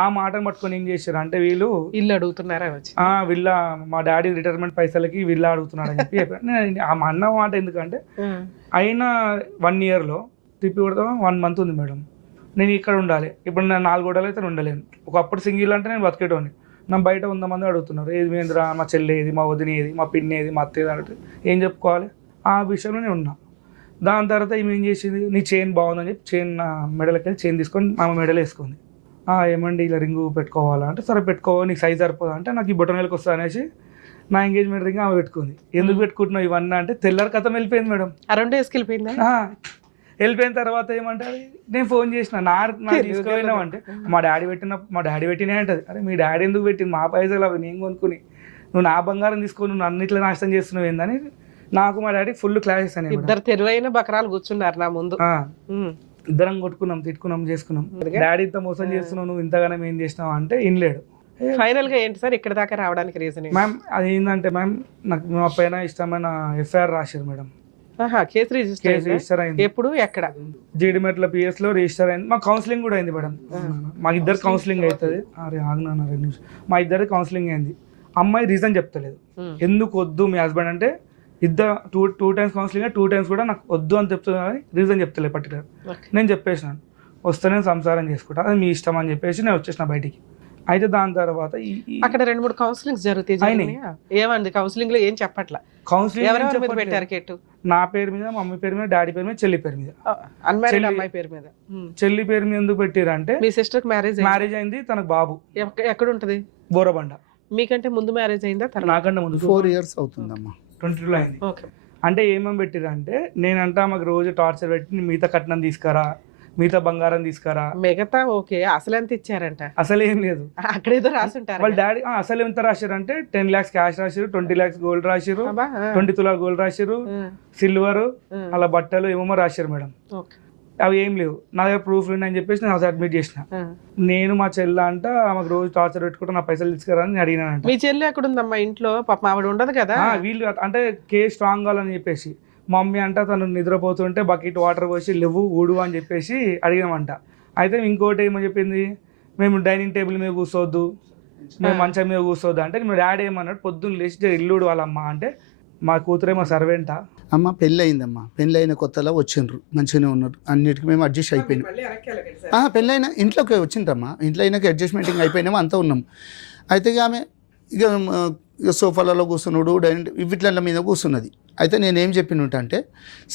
ఆ మాటను పట్టుకొని ఏం చేశారు అంటే, వీళ్ళు ఇల్లు అడుగుతున్నారా వచ్చి వీళ్ళ మా డాడీ రిటైర్మెంట్ పైసలకి వీళ్ళ అడుగుతున్నాడు అని చెప్పి చెప్పాను. నేను ఆ అన్న మాట ఎందుకంటే, అయినా 1 yearలో తిప్పి కొడతాం 1 month ఉంది మేడం, నేను ఇక్కడ ఉండాలి. ఇప్పుడు నేను 4 గోడలు అయితే ఉండలేను. ఒకప్పుడు సింగిల్ అంటే నేను బతికేటోని, నా బయట 100 మంది అడుగుతున్నారు, ఏది మేంద్రా, మా చెల్లి ఏది, మా వదిన ఏది, మా పిన్ని ఏది, మా అత్త ఏది అంటే ఏం చెప్పుకోవాలి. ఆ విషయంలో నేను ఉన్నా. దాని తర్వాత ఏం చేసింది, నీ చైన్ బాగుందని చెప్పి చైన్ నా మెడలకి వెళ్ళి చైన్ తీసుకొని మా మెడలు వేసుకుంది. ఏమండి ఇలా రింగు పెట్టుకోవాలా అంటే, సరే పెట్టుకో, నీకు సైజ్ సరిపోదా అంటే, నాకు ఈ బొటనవేలుకి వస్తా అనేసి నా ఎంగేజ్మెంట్ రింగ్ ఆమె పెట్టుకుంది. ఎందుకు పెట్టుకుంటున్నావు ఇవన్నీ అంటే, తెల్లారి కథం వెళ్ళిపోయింది మేడం. 2 days వెళ్ళిపోయింది. వెళ్ళిపోయిన తర్వాత ఏమంటే, నేను ఫోన్ చేసిన నా తీసుకుపోయినావు అంటే, మా డాడీ పెట్టినా అంటది. అరే మీ డాడీ ఎందుకు పెట్టింది, మా పైసలు అవి నేను కొనుక్కుని, నువ్వు నా బంగారం తీసుకొని నువ్వు అన్నిట్లో నాశనం చేస్తున్నావు ఏందని నాకు మా డాడీ ఫుల్ క్లాసెస్ అని. ఇద్దరు తెరువైన బకరాలు కూర్చున్నారు నా ముందు. ఇద్దరం కొట్టుకున్నాం, తిట్టుకున్నాం, చేసుకున్నాం. డాడీ ఇంత మోసం చేస్తున్నావు, నువ్వు ఇంతగానం ఏం చేసినావు అంటే ఇన్లేడు. ఫైనల్ గా ఏంటి సార్ ఇక్కడ దాకా రావడానికి రీజన్? మ్యామ్ అది ఏంటంటే మ్యామ్, నాకు మా పైన ఇష్టమైన FIR రాశారు మేడం. కేసు రిజిస్టర్ అయింది. ఎప్పుడు ఎక్కడ? జీడిమెట్ల PS లో రిజిస్టర్ అయింది. మా కౌన్సిలింగ్ కూడా అయింది మేడం. మా ఇద్దరు కౌన్సిలింగ్ అవుతుంది. అరే ఆగినా 2 నిమిషాలు. మా ఇద్దరు కౌన్సిలింగ్ అయింది. అమ్మాయి రీజన్ చెప్తలేదు, ఎందుకు వద్దు మీ హస్బెండ్ అంటే. ఇద్దరు 2 times కౌన్సిలింగ్, 2 times కూడా నాకు వద్దు అని చెప్తున్నా కానీ రీజన్ చెప్తలేదు పర్టికులర్. నేను చెప్పేసినాను, వస్తే నేను సంసారం చేసుకుంటా, అది మీ ఇష్టం అని చెప్పేసి నేను వచ్చేసిన బయటికి. అయితే దాని తర్వాత అక్కడ 2-3 కౌన్సిలింగ్స్ జరుగుతాయి. ఏమంది కౌన్సిలింగ్ లో ఏం చెప్పట్లా? కౌన్సిలింగ్ పెట్టారు కేటు? నా పేరు మీద, మమ్మీ పేరు మీద, డాడీ పేరు మీద, చెల్లి పేరు మీద. అన్మ్యారీడ్ అమ్మాయి పేరు మీద. చెల్లి పేరు మీద ఎందుకు పెట్టారు అంటే, మీ సిస్టర్ మ్యారేజ్ అయింది, తనకు బాబు. ఎక్కడ ఉంటది? బోరబండ. మీకంటే ముందు మ్యారేజ్ అయిందా? నాకంటే ముందు 4 years అవుతుందమ్మా. 22 అయింది. అంటే ఏమేమి పెట్టిరు అంటే, నేనంట మాకు రోజు టార్చర్ పెట్టి మిగతా కట్నం తీసుకురా, మిగతా బంగారం తీసుకురా. మిగతా ఓకే, అసలు ఎంత ఇచ్చారంట? అసలు ఏం లేదు. అక్కడేదో రాసుంటారు వాళ్ళ డాడీ అసలు ఎంత రాశారు అంటే 10 lakhs క్యాష్ రాశారు, 20 lakhs గోల్డ్ రాశారు, 20 తులాల గోల్డ్ రాశారు, సిల్వర్ అలా బట్టలు ఏమేమో రాశారు మేడం. అవి ఏం లేవు. నా దగ్గర ప్రూఫ్ అని చెప్పేసి నేను అడ్మిట్ చేసిన. నేను మా చెల్ల అంట ఆమెకు రోజు టార్చర్ పెట్టుకుంటే నా పైసలు తీసుకురా అని అడిగినానంట. మీ చెల్లి ఎక్కడ ఉందమ్మా ఇంట్లో? పాప ఆవిడ ఉండదు కదా. వీళ్ళు అంటే కేసు స్ట్రాంగ్ కావాలని చెప్పేసి మమ్మీ అంట తను నిద్రపోతుంటే బకెట్ వాటర్ పోసి లేవు ఊడు అని చెప్పేసి అడిగినామంట. అయితే ఇంకోటి ఏమో చెప్పింది, మేము డైనింగ్ టేబుల్ మీద కూర్చోవద్దు, మేము మంచం మీద కూర్చోవద్దు అంటే మీ డాడీ ఏమన్నాడు, పొద్దున్న లేచి ఇల్లుడు వాళ్ళమ్మ అంటే మా కూతురే మా సర్వెంటా. అమ్మ పెళ్ళి అయిందమ్మా, పెళ్ళి అయిన కొత్తలో వచ్చిండ్రు, మంచిగానే ఉన్నారు, అన్నిటికీ మేము అడ్జస్ట్ అయిపోయినాం. పెళ్ళి అయినా ఇంట్లోకి వచ్చిండ్రమ్మా, ఇంట్లో అయినాక అడ్జస్ట్మెంటింగ్ అయిపోయినాము, అంతా ఉన్నాం. అయితే ఇక ఆమె ఇక సోఫాలలో కూర్చున్నాడు, డైనింగ్ వీటిల మీద కూర్చున్నది. అయితే నేనేం చెప్పినట్టు అంటే,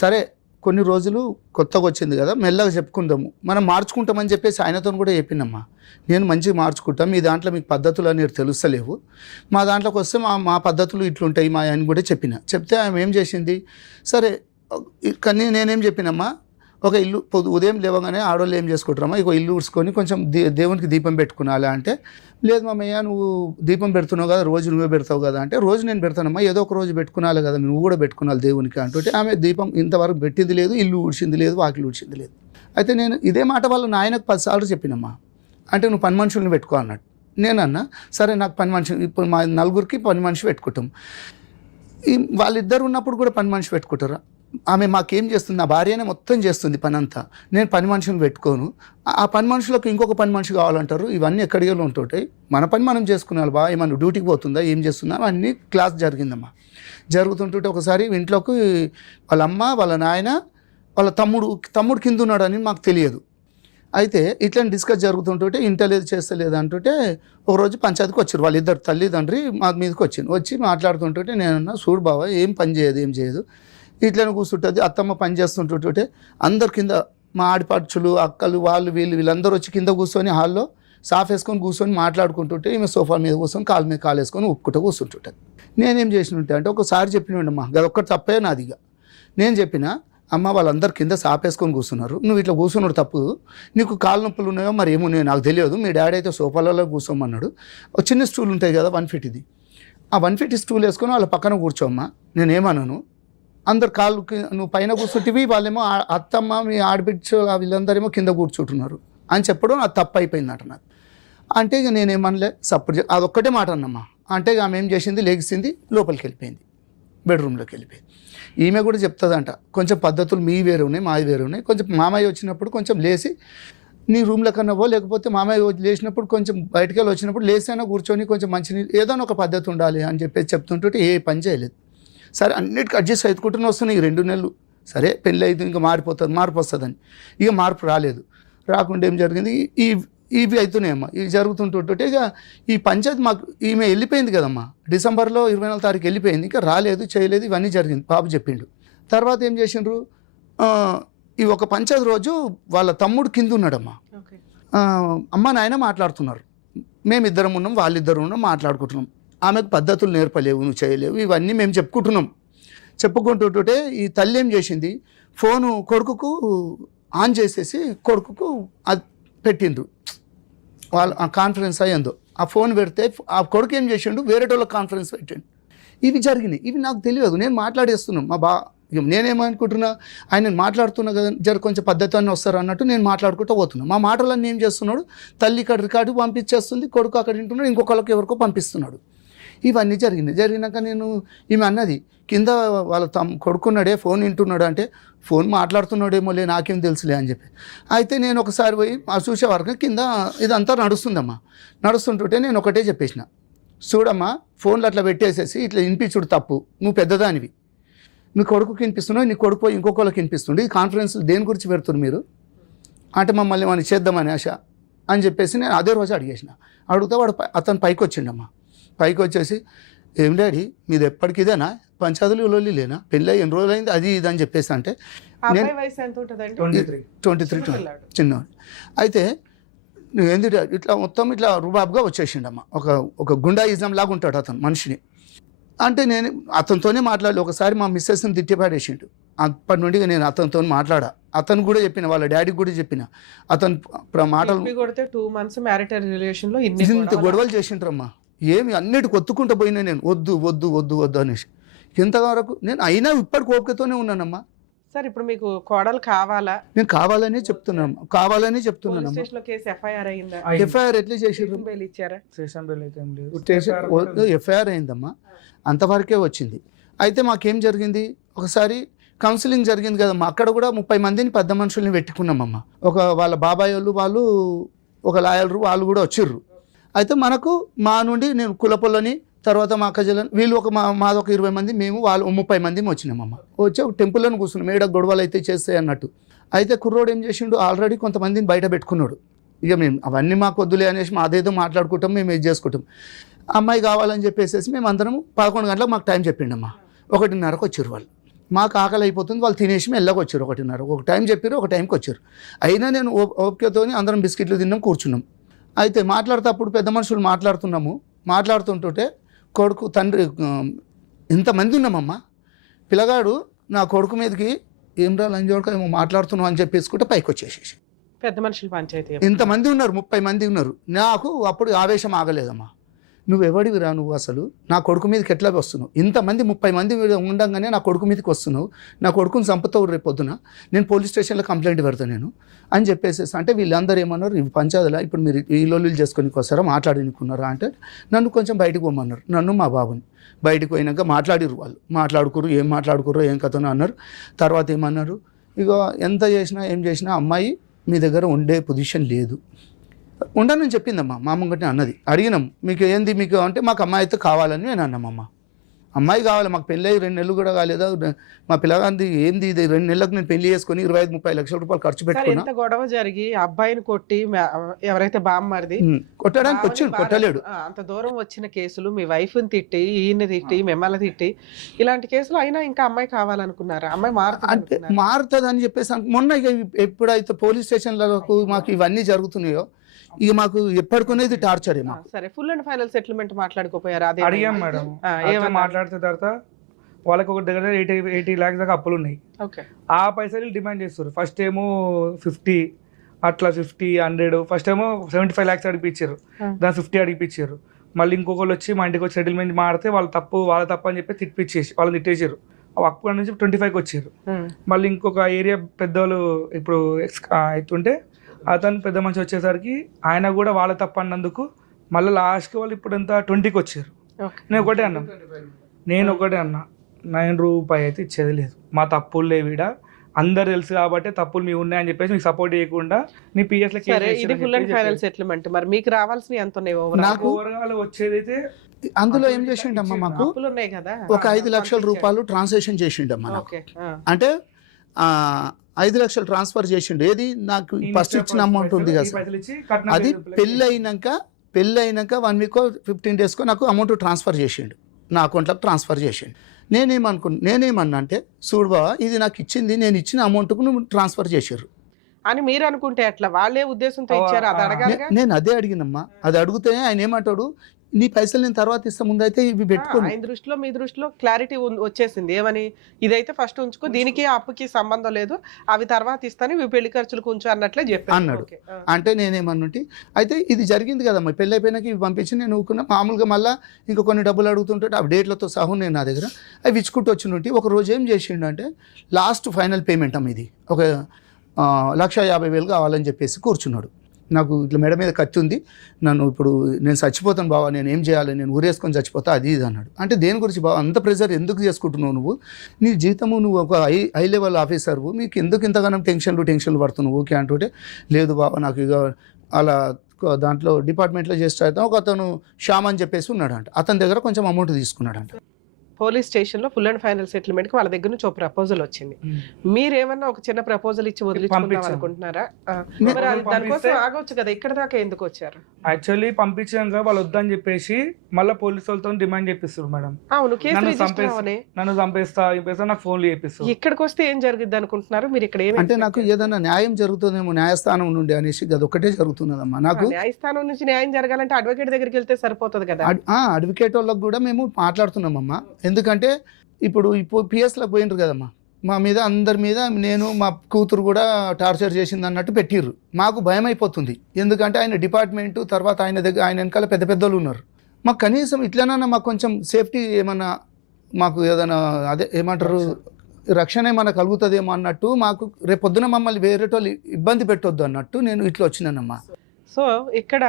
సరే కొన్ని రోజులు కొత్తగా వచ్చింది కదా, మెల్లగా చెప్పుకుందాము, మనం మార్చుకుంటామని చెప్పేసి ఆయనతో కూడా చెప్పినమ్మా, నేను మంచిగా మార్చుకుంటాం, మీ దాంట్లో మీకు పద్ధతులు అనేవి తెలుస్తలేవు, మా దాంట్లోకి వస్తే మా పద్ధతులు ఇట్లుంటాయి మా అని కూడా చెప్తే ఆమె ఏం చేసింది, సరే కానీ నేనేం చెప్పినమ్మా, ఒక ఇల్లు ఉదయం లేవగానే ఆడవాళ్ళు ఏం చేసుకుంటారమ్మా, ఇక ఇల్లు ఊడ్చుకొని కొంచెం దేవునికి దీపం పెట్టుకునాలా అంటే, లేదు మామయ్య నువ్వు దీపం పెడుతున్నావు కదా, రోజు నువ్వే పెడతావు కదా అంటే, రోజు నేను పెడతానమ్మా, ఏదో ఒక రోజు పెట్టుకునాలి కదా, నువ్వు కూడా పెట్టుకున్నాను దేవునికి అంటుంటే, ఆమె దీపం ఇంతవరకు పెట్టింది లేదు, ఇల్లు ఊడ్చింది లేదు, వాకిలు ఊడ్చింది లేదు. అయితే నేను ఇదే మాట వాళ్ళ నాయనకు 10 సార్లు చెప్పినమ్మా, అంటే నువ్వు పని మనుషుల్ని పెట్టుకో అన్నాడు. నేనన్నా సరే నాకు పని మనిషి, ఇప్పుడు మా నలుగురికి పని మనిషి పెట్టుకుంటాం, వాళ్ళిద్దరు ఉన్నప్పుడు కూడా పని మనిషి పెట్టుకుంటారా? ఆమె మాకేం చేస్తుంది, నా భార్యనే మొత్తం చేస్తుంది పని అంతా, నేను పని మనుషులను పెట్టుకోను, ఆ పని మనుషులకు ఇంకొక పని మనిషి కావాలంటారు, ఇవన్నీ ఎక్కడికి ఉంటుంటాయి, మన పని మనం చేసుకున్నాను బా, ఏమన్నా డ్యూటీకి పోతుందా, ఏం చేస్తుందా, అన్నీ క్లాస్ జరిగిందమ్మా. జరుగుతుంటుంటే ఒకసారి ఇంట్లోకి వాళ్ళ అమ్మ వాళ్ళ నాయన వాళ్ళ తమ్ముడు కింద ఉన్నాడని మాకు తెలియదు. అయితే ఇట్లా డిస్కస్ జరుగుతుంటుంటే ఇంటలేదు చేస్తలేదు అంటుంటే ఒకరోజు పంచాయతీకి వచ్చారు వాళ్ళిద్దరు తల్లిదండ్రి మా మీదకి వచ్చి మాట్లాడుతుంటుంటే నేనన్నా, చూడు బావ ఏం పని చేయదు, ఏం చేయదు, ఇట్లనే కూర్చుంటుంది, అత్తమ్మ పని చేస్తుంటుంటే అందరు కింద మా ఆడిపడుచులు అక్కలు వాళ్ళు వీళ్ళందరూ వచ్చి కింద కూర్చొని హాల్లో సాఫ్ వేసుకొని కూర్చొని మాట్లాడుకుంటుంటే ఈమె సోఫా మీద కూర్చొని కాలు మీద కాలు వేసుకొని ఉప్పుకుంటూ కూర్చుంటుంటుంది. నేనేం చేసినట్టే అంటే ఒకసారి చెప్పినండమ్మా, అదొక్కటి తప్పే నాదిగా. నేను చెప్పిన అమ్మ వాళ్ళందరు కింద సాపేసుకొని కూర్చున్నారు, నువ్వు ఇట్లా కూర్చున్నాడు తప్పు, నీకు కాలు నొప్పులు ఉన్నాయో మరి ఏమున్నాయో నాకు తెలియదు, మీ డాడీ అయితే సోఫాలలో కూర్చోమన్నాడు, ఒక చిన్న స్టూల్ ఉంటాయి కదా 1 feet, ఆ 1 feet స్టూల్ వేసుకొని వాళ్ళ పక్కన కూర్చోమ్మా, నేనేమన్నాను, అందరు కాళ్ళు నువ్వు పైన కూర్చుంటివి, వాళ్ళేమో అత్తమ్మ మీ ఆడబిడ్చు వీళ్ళందరేమో కింద కూర్చుంటున్నారు అని చెప్పడం అది తప్పు అయిపోయిందట నాకు. అంటే ఇక నేనేమనలే, సపోర్ట్ అదొక్కటే మాట అన్నమ్మా. అంటే ఇక ఆమె ఏం చేసింది, లెగిసింది, లోపలికి వెళ్ళిపోయింది, బెడ్రూమ్లోకి వెళ్ళిపోయింది. ఈమె కూడా చెప్తుందంట, కొంచెం పద్ధతులు మీ వేరే ఉన్నాయి, మాది వేరే ఉన్నాయి, కొంచెం మామయ్య వచ్చినప్పుడు కొంచెం లేచి నీ రూమ్లో కన్నా పో, లేకపోతే మామయ్య లేచినప్పుడు కొంచెం బయటకు వెళ్ళి వచ్చినప్పుడు లేసైనా కూర్చొని కొంచెం మంచినీళ్ళు ఏదైనా ఒక పద్ధతి ఉండాలి అని చెప్పేసి చెప్తుంటే ఏ పని చేయలేదు. సరే అన్నిటికీ అడ్జస్ట్ అవుతుకుంటూనే వస్తున్నాయి 2 నెలలు. సరే పెళ్ళి అయితే ఇంకా మార్పు వస్తుందని, ఇక మార్పు రాలేదు. రాకుండా ఏం జరిగింది, ఇవి అవుతున్నాయమ్మా, ఇవి జరుగుతుంటుంటే ఇక ఈ పంచాయతీ మాకు ఈమె వెళ్ళిపోయింది కదమ్మా, డిసెంబర్లో 24వ తారీఖు వెళ్ళిపోయింది, ఇంకా రాలేదు చేయలేదు, ఇవన్నీ జరిగింది. బాబు చెప్పిండు. తర్వాత ఏం చేసిండ్రు, ఈ ఒక పంచాయతీ రోజు వాళ్ళ తమ్ముడు కింద ఉన్నాడమ్మా, అమ్మ నాయన మాట్లాడుతున్నారు, మేమిద్దరం ఉన్నాం వాళ్ళిద్దరు ఉన్నాం మాట్లాడుకుంటున్నాం, ఆమెకు పద్ధతులు నేర్పలేవు, నువ్వు చేయలేవు, ఇవన్నీ మేము చెప్పుకుంటుంటే ఈ తల్లి ఏం చేసింది, ఫోను కొడుకుకు ఆన్ చేసేసి కొడుకుకు అది పెట్టిండ్రు, వాళ్ళు ఆ కాన్ఫరెన్స్ అయ్యిందో ఆ ఫోన్ పెడితే ఆ కొడుకు ఏం చేసిండు, వేరే వాళ్ళకి కాన్ఫరెన్స్ పెట్టిండు. ఇవి జరిగినాయి, ఇవి నాకు తెలియదు, నేను మాట్లాడేస్తున్నాను నేనేమనుకుంటున్నా, ఆయన మాట్లాడుతున్నా కదా కొంచెం పద్ధతి అని వస్తారు అన్నట్టు నేను మాట్లాడుకుంటూ పోతున్నాను. మా మాటలన్నీ ఏం చేస్తున్నాడు, తల్లి ఇక్కడ రికార్డు పంపించేస్తుంది, కొడుకు అక్కడ వింటున్నాడు, ఇంకొకళ్ళకి ఎవరికో పంపిస్తున్నాడు. ఇవన్నీ జరిగినాక నేను ఈమె అన్నది, కింద వాళ్ళ కొడుకున్నాడే ఫోన్ వింటున్నాడు అంటే, ఫోన్ మాట్లాడుతున్నాడేమోలే నాకేం తెలుసులే అని చెప్పి. అయితే నేను ఒకసారి పోయి చూసే వరకు కింద ఇదంతా నడుస్తుంటుంటే నేను ఒకటే చెప్పేసిన, చూడమ్మా ఫోన్లు అట్లా పెట్టేసేసి ఇట్లా వినిపించుడు తప్పు, నువ్వు పెద్దదానివి, నీ కొడుకుకి వినిపిస్తున్నావు, నీ కొడుకు పోయి ఇంకొకళ్ళకి వినిపిస్తుండే, ఈ కాన్ఫరెన్స్లు దేని గురించి పెడుతున్నారు మీరు అంటే, మమ్మల్ని మనం చేద్దామని ఆశ అని చెప్పేసి నేను అదే రోజు అడిగితే వాడు అతను పైకి వచ్చిండమ్మా. పైకి వచ్చేసి, ఏం డాడీ మీది ఎప్పటికి ఇదేనా, పంచాయతీలు లొల్లి లేనా, పెళ్ళి ఎన్ని రోజులు అయింది అది ఇది అని చెప్పేసి అంటే, నేను 23 చిన్నవాడు. అయితే నువ్వేంది ఇట్లా మొత్తం ఇట్లా రుబాబ్గా వచ్చేసిండమ్మా, ఒక గుండాయిజం లాగా ఉంటాడు అతను మనిషిని. అంటే నేను అతనితోనే మాట్లాడలే, ఒకసారి మా మిస్సెస్ని తిట్టిపాడేసిండు, అప్పటి నుండి నేను అతనితో మాట్లాడా. అతను కూడా చెప్పిన, వాళ్ళ డాడీకి కూడా చెప్పిన. అతను మాటలు చెప్పి కొడితే 2 months మ్యారిటల్ రిలేషన్ లో ఇంత గొడవలు చేసిండ్రమ్మా. ఏమి అన్నిటి కొత్తుకుంటూ పోయినా నేను వద్దు వద్దు వద్దు వద్దు అనేసి. ఇంతవరకు నేను అయినా ఇప్పటికి ఓపికతోనే ఉన్నానమ్మా. సార్ ఇప్పుడు మీకు కోడలు కావాలా? నేను కావాలని చెప్తున్నాను, కావాలని చెప్తున్నాను. స్టేషన్ లో కేసు ఎఫ్ఐఆర్ అయిందా? ఎఫ్ఐఆర్ ఎట్లా చేసిర్రు? బెయిల్ ఇచ్చారా? స్టేషన్ బెయిల్ అయితే ఏం లేదు. ఎఫ్ఐఆర్ అయిందమ్మా, అంతవరకే వచ్చింది. అయితే మాకేం జరిగింది, ఒకసారి కౌన్సిలింగ్ జరిగింది కదమ్మా, అక్కడ కూడా 30 మందిని పెద్ద మనుషుల్ని పెట్టుకున్నామమ్మా. వాళ్ళ బాబాయ్ వాళ్ళు ఒక లాయర్లు వాళ్ళు కూడా వచ్చిర్రు. అయితే మనకు మా నుండి నేను కులపొల్లని, తర్వాత మా అక్కజలని, వీళ్ళు మాది ఒక 20 మంది, మేము వాళ్ళు 30 మంది వచ్చినామమ్మ. వచ్చి ఒక టెంపుల్లోని కూర్చున్నాం, ఏడ గొడవలు అయితే చేస్తాయి అన్నట్టు. అయితే కుర్రోడు ఏం చేసిండు, ఆల్రెడీ కొంతమందిని బయట పెట్టుకున్నాడు. ఇక మేము అవన్నీ మాకు వద్దులే అనేసి మాదేదో మాట్లాడుకుంటాం, మేము ఇది చేసుకుంటాం. అమ్మాయి కావాలని చెప్పేసి మేము అందరం 11 గంటలకు మాకు టైం చెప్పిండమ్మా. 1:30కు వచ్చారు వాళ్ళు. మాకు ఆకలి అయిపోతుంది, వాళ్ళు తినేసి మెల్లగా వచ్చారు. 1:30 ఒక టైం చెప్పారు, ఒక టైంకి వచ్చారు. అయినా నేను ఓపికతో అందరం బిస్కెట్లు తిన్నాం, కూర్చున్నాం. అయితే మాట్లాడుతూ పెద్ద మనుషులు మాట్లాడుతుంటుంటే కొడుకు తండ్రి ఇంతమంది ఉన్నామమ్మా. పిల్లగాడు నా కొడుకు మీదకి ఏం రా లంజోడక ఏమో మాట్లాడుతున్నావు అని చెప్పేసుకుంటే పైకి వచ్చేసేసి. పెద్ద మనుషులు పంచాయతీ ఇంతమంది ఉన్నారు, 30 మంది ఉన్నారు. నాకు అప్పుడు ఆవేశం ఆగలేదమ్మా. నువ్వెవడివిరా నువ్వు, అసలు నా కొడుకు మీదకి ఎట్లా వస్తున్నావు? ఇంతమంది 30 మంది ఉండగానే నా కొడుకు మీదకి వస్తున్నావు, నా కొడుకుని చంపుతావు రేపు పొద్దున, నేను పోలీస్ స్టేషన్లో కంప్లైంట్ పెడతాను నేను అని చెప్పేసి. అంటే వీళ్ళందరూ ఏమన్నారు, ఇవి పంచాయతీలా ఇప్పుడు మీరు ఈ లొల్లులు చేసుకొని వస్తారా, మాట్లాడినుకున్నారా అంటే నన్ను కొంచెం బయటకు పోమన్నారు. నన్ను మా బాబుని బయటకు పోయినాక మాట్లాడిరు, వాళ్ళు మాట్లాడుకురు, ఏం మాట్లాడుకుర్రో ఏం కథనో అన్నారు. తర్వాత ఏమన్నారు, ఇక ఎంత చేసినా ఏం చేసినా అమ్మాయి మీ దగ్గర ఉండే పొజిషన్ లేదు, ఉండనని చెప్పిందమ్మా. మా ముంగటే అన్నది. అడిగినాం, మీకు ఏంది మీకు అంటే, మాకు అమ్మాయి అయితే కావాలని నేను అన్నామమ్మా. అమ్మాయి కావాలి, మాకు పెళ్ళి 2 నెలలు కూడా కాలేదా, మా పిల్లగాంది ఏంది ఇది, 2 నెలలకు నేను పెళ్లి చేసుకుని 25-30 లక్షల రూపాయలు ఖర్చు పెట్టుకున్నా. ఎంత గొడవ జరిగి అబ్బాయిని కొట్టి ఎవరైతే బామ్మరిది కొట్టడానికి వచ్చి కొట్టలేడు. అంత దూరం వచ్చిన కేసులు, మీ వైఫ్ని తిట్టి, ఈయన్ని తిట్టి, మిమ్మల్ని తిట్టి, ఇలాంటి కేసులు అయినా ఇంకా అమ్మాయి కావాలనుకున్నారా? అమ్మాయి మారుతుంది అని చెప్పేసి మొన్న ఇక ఎప్పుడైతే పోలీస్ స్టేషన్లకు మాకు ఇవన్నీ జరుగుతున్నాయో ఇక మాకు ఎప్పటికొనేది టార్చర్ ఏమో. సరే, ఫుల్ అండ్ ఫైనల్ సెటిల్మెంట్ మాట్లాడుకోపోయారు? అడిగాం మేడం. మాట్లాడితే తర్వాత వాళ్ళకి ఒక దగ్గర 80 lakhs దాకా అప్పులు ఉన్నాయి. ఆ పైసలు డిమాండ్ చేస్తారు. ఫస్ట్ ఏమో 50, అట్లా 50, 100, ఫస్ట్ ఏమో 75 lakhs అడిపించారు, దాని 50 అడిపించారు. మళ్ళీ ఇంకొకళ్ళు వచ్చి మా ఇంటికి వచ్చి సెటిల్మెంట్ మాడితే వాళ్ళ తప్పు అని చెప్పి తిట్టిపించేసి వాళ్ళని తిట్టేసారు. అక్కడ నుంచి 25కి వచ్చారు. మళ్ళీ ఇంకొక ఏరియా పెద్దవాళ్ళు ఇప్పుడు అవుతుంటే అతను పెద్ద మనిషి వచ్చేసరికి ఆయన కూడా వాళ్ళ తప్పు అన్నందుకు మళ్ళీ లాస్ట్కి వాళ్ళు ఇప్పుడు ఎంత 20కి వచ్చారు. నేను ఒకటే అన్నా 9 రూపాయి అయితే ఇచ్చేది లేదు, మా తప్పులు లేవిడ, అందరు తెలుసు కాబట్టి తప్పులు మీ ఉన్నాయని చెప్పేసి మీకు సపోర్ట్ చేయకుండా నీ PS లో ఫుల్ అండ్ ఫైనల్ సెటిల్మెంట్. మరి మీకు రావాల్సిన ఎంత ఉన్నాయి? నాకు ఓవరాల్ వచ్చేదైతే అందులో ఏం చేసిండమ్మా, మాకు ఉన్నాయి కదా, ఒక 5 లక్షల రూపాయలు ట్రాన్సాక్షన్ చేసిండమ్మా. అంటే 5 లక్షలు ట్రాన్స్ఫర్ చేసిండు. ఏది నాకు ఫస్ట్ ఇచ్చిన అమౌంట్ ఉంది కదా, అది పెళ్ళి అయినాక 1 week 15 days నాకు అమౌంట్ ట్రాన్స్ఫర్ చేసిండు, నా అకౌంట్లోకి ట్రాన్స్ఫర్ చేసిండు. నేనేమన్నా అంటే, చూడు బావ, ఇది నాకు ఇచ్చింది, నేను ఇచ్చిన అమౌంట్కు నువ్వు ట్రాన్స్ఫర్ చేసారు అని మీరు అనుకుంటే అట్లా వాళ్ళే ఉద్దేశంతో ఇచ్చారు? అది అడగాలి. నేను అదే అడిగినమ్మా. అది అడిగితే ఆయన ఏమంటాడు, నీ పైసలు నేను తర్వాత ఇస్తా, ముందైతే ఇవి పెట్టుకోండి. ఆయన దృష్టిలో, మీ దృష్టిలో క్లారిటీ వచ్చేసింది ఏమని, ఇదైతే ఫస్ట్ ఉంచుకో, దీనికి అప్పుకి సంబంధం లేదు, అవి తర్వాత ఇస్తాను, ఇవి పెళ్లి ఖర్చులకు ఉంచు అన్నట్లే చెప్పాను అన్నాడు. అంటే నేనేమన్నుంటి, అయితే ఇది జరిగింది కదమ్మా, పెళ్ళి అయిపోయినాక ఇవి పంపించి నేను ఊరుకున్నా. మామూలుగా మళ్ళీ ఇంకా కొన్ని డబ్బులు అడుగుతుంటే ఆ డేట్లతో సహా నేను నా దగ్గర అవి ఇచ్చుకుంటూ వచ్చినట్టు. ఒక రోజు ఏం చేసిండు అంటే, లాస్ట్ ఫైనల్ పేమెంట్ అమ్మ, ఇది ఒక 1,50,000 కావాలని చెప్పేసి కూర్చున్నాడు. నాకు ఇట్లా మెడ మీద కత్తి ఉంది, నన్ను ఇప్పుడు నేను చచ్చిపోతాను బావా, నేను ఏం చేయాలి, నేను ఊరేసుకొని చచ్చిపోతా, అది ఇది అన్నాడు. అంటే దేని గురించి బావ అంత ప్రెజర్ ఎందుకు చేసుకుంటున్నావు నువ్వు, నీ జీతము నువ్వు ఒక హై లెవెల్ ఆఫీసర్వు, మీకు ఎందుకు ఇంతగానో టెన్షన్లు పడుతున్నావు ఓకే అంటుంటే, లేదు బావ నాకు ఇక అలా దాంట్లో డిపార్ట్మెంట్లో చేస్తే ఒక అతను శ్యామ్ అని చెప్పేసి ఉన్నాడంట, అతని దగ్గర కొంచెం అమౌంట్ తీసుకున్నాడంట. పోలీస్ స్టేషన్ లో ఫుల్ అండ్ ఫైనల్ సెటిల్మెంట్ కి వాళ్ళ దగ్గర నుంచి ఒక ప్రపోజల్ వచ్చింది. మీరేమన్నా ఒక చిన్న ప్రపోజల్ ఇచ్చి వదిలించుకుందాం అనుకుంటున్నారా? దానికోసం ఆగొచ్చు కదా, ఇక్కడ దాకా ఎందుకు వచ్చారు? యాక్చువల్లీ పంపించాక వాళ్ళు వద్దని చెప్పేసి మళ్ళీ పోలీసు వాళ్ళతో డిమాండ్ చేపిస్తారు మేడం. అవును, నన్ను చంపేస్తా నాకు ఫోన్లు చేపిస్తారు. ఇక్కడికి వస్తే ఏం జరిగింది అనుకుంటున్నారు మీరు? ఇక్కడ అంటే నాకు ఏదైనా న్యాయం జరుగుతుందేమో న్యాయస్థానం నుండి అనేసి అది ఒకటే జరుగుతున్నదమ్మా. నాకు న్యాయస్థానం నుంచి న్యాయం జరగాలంటే అడ్వకేట్ దగ్గరికి వెళ్తే సరిపోతుంది కదా. అడ్వకేట్ వాళ్ళకి కూడా మేము మాట్లాడుతున్నామమ్మా. ఎందుకంటే ఇప్పుడు PSలోకి పోయినరు కదమ్మా, మా మీద అందరి మీద నేను మా కూతురు కూడా టార్చర్ చేసింది అన్నట్టు పెట్టిర్రు. మాకు భయం అయిపోతుంది, ఎందుకంటే ఆయన డిపార్ట్మెంటు తర్వాత ఆయన దగ్గర ఆయన వెనకాల పెద్ద పెద్దోళ్ళు ఉన్నారు. మాకు కనీసం ఇట్లనన్నా మాకు కొంచెం సేఫ్టీ ఏమన్నా మాకు ఏదైనా అదే ఏమంటారు రక్షణ ఏమన్నా కలుగుతుందేమో అన్నట్టు, మాకు రేపొద్దున మమ్మల్ని వేరేటోళ్ళు ఇబ్బంది పెట్టొద్దు అన్నట్టు నేను ఇట్లా వచ్చినానమ్మా. సో ఇక్కడ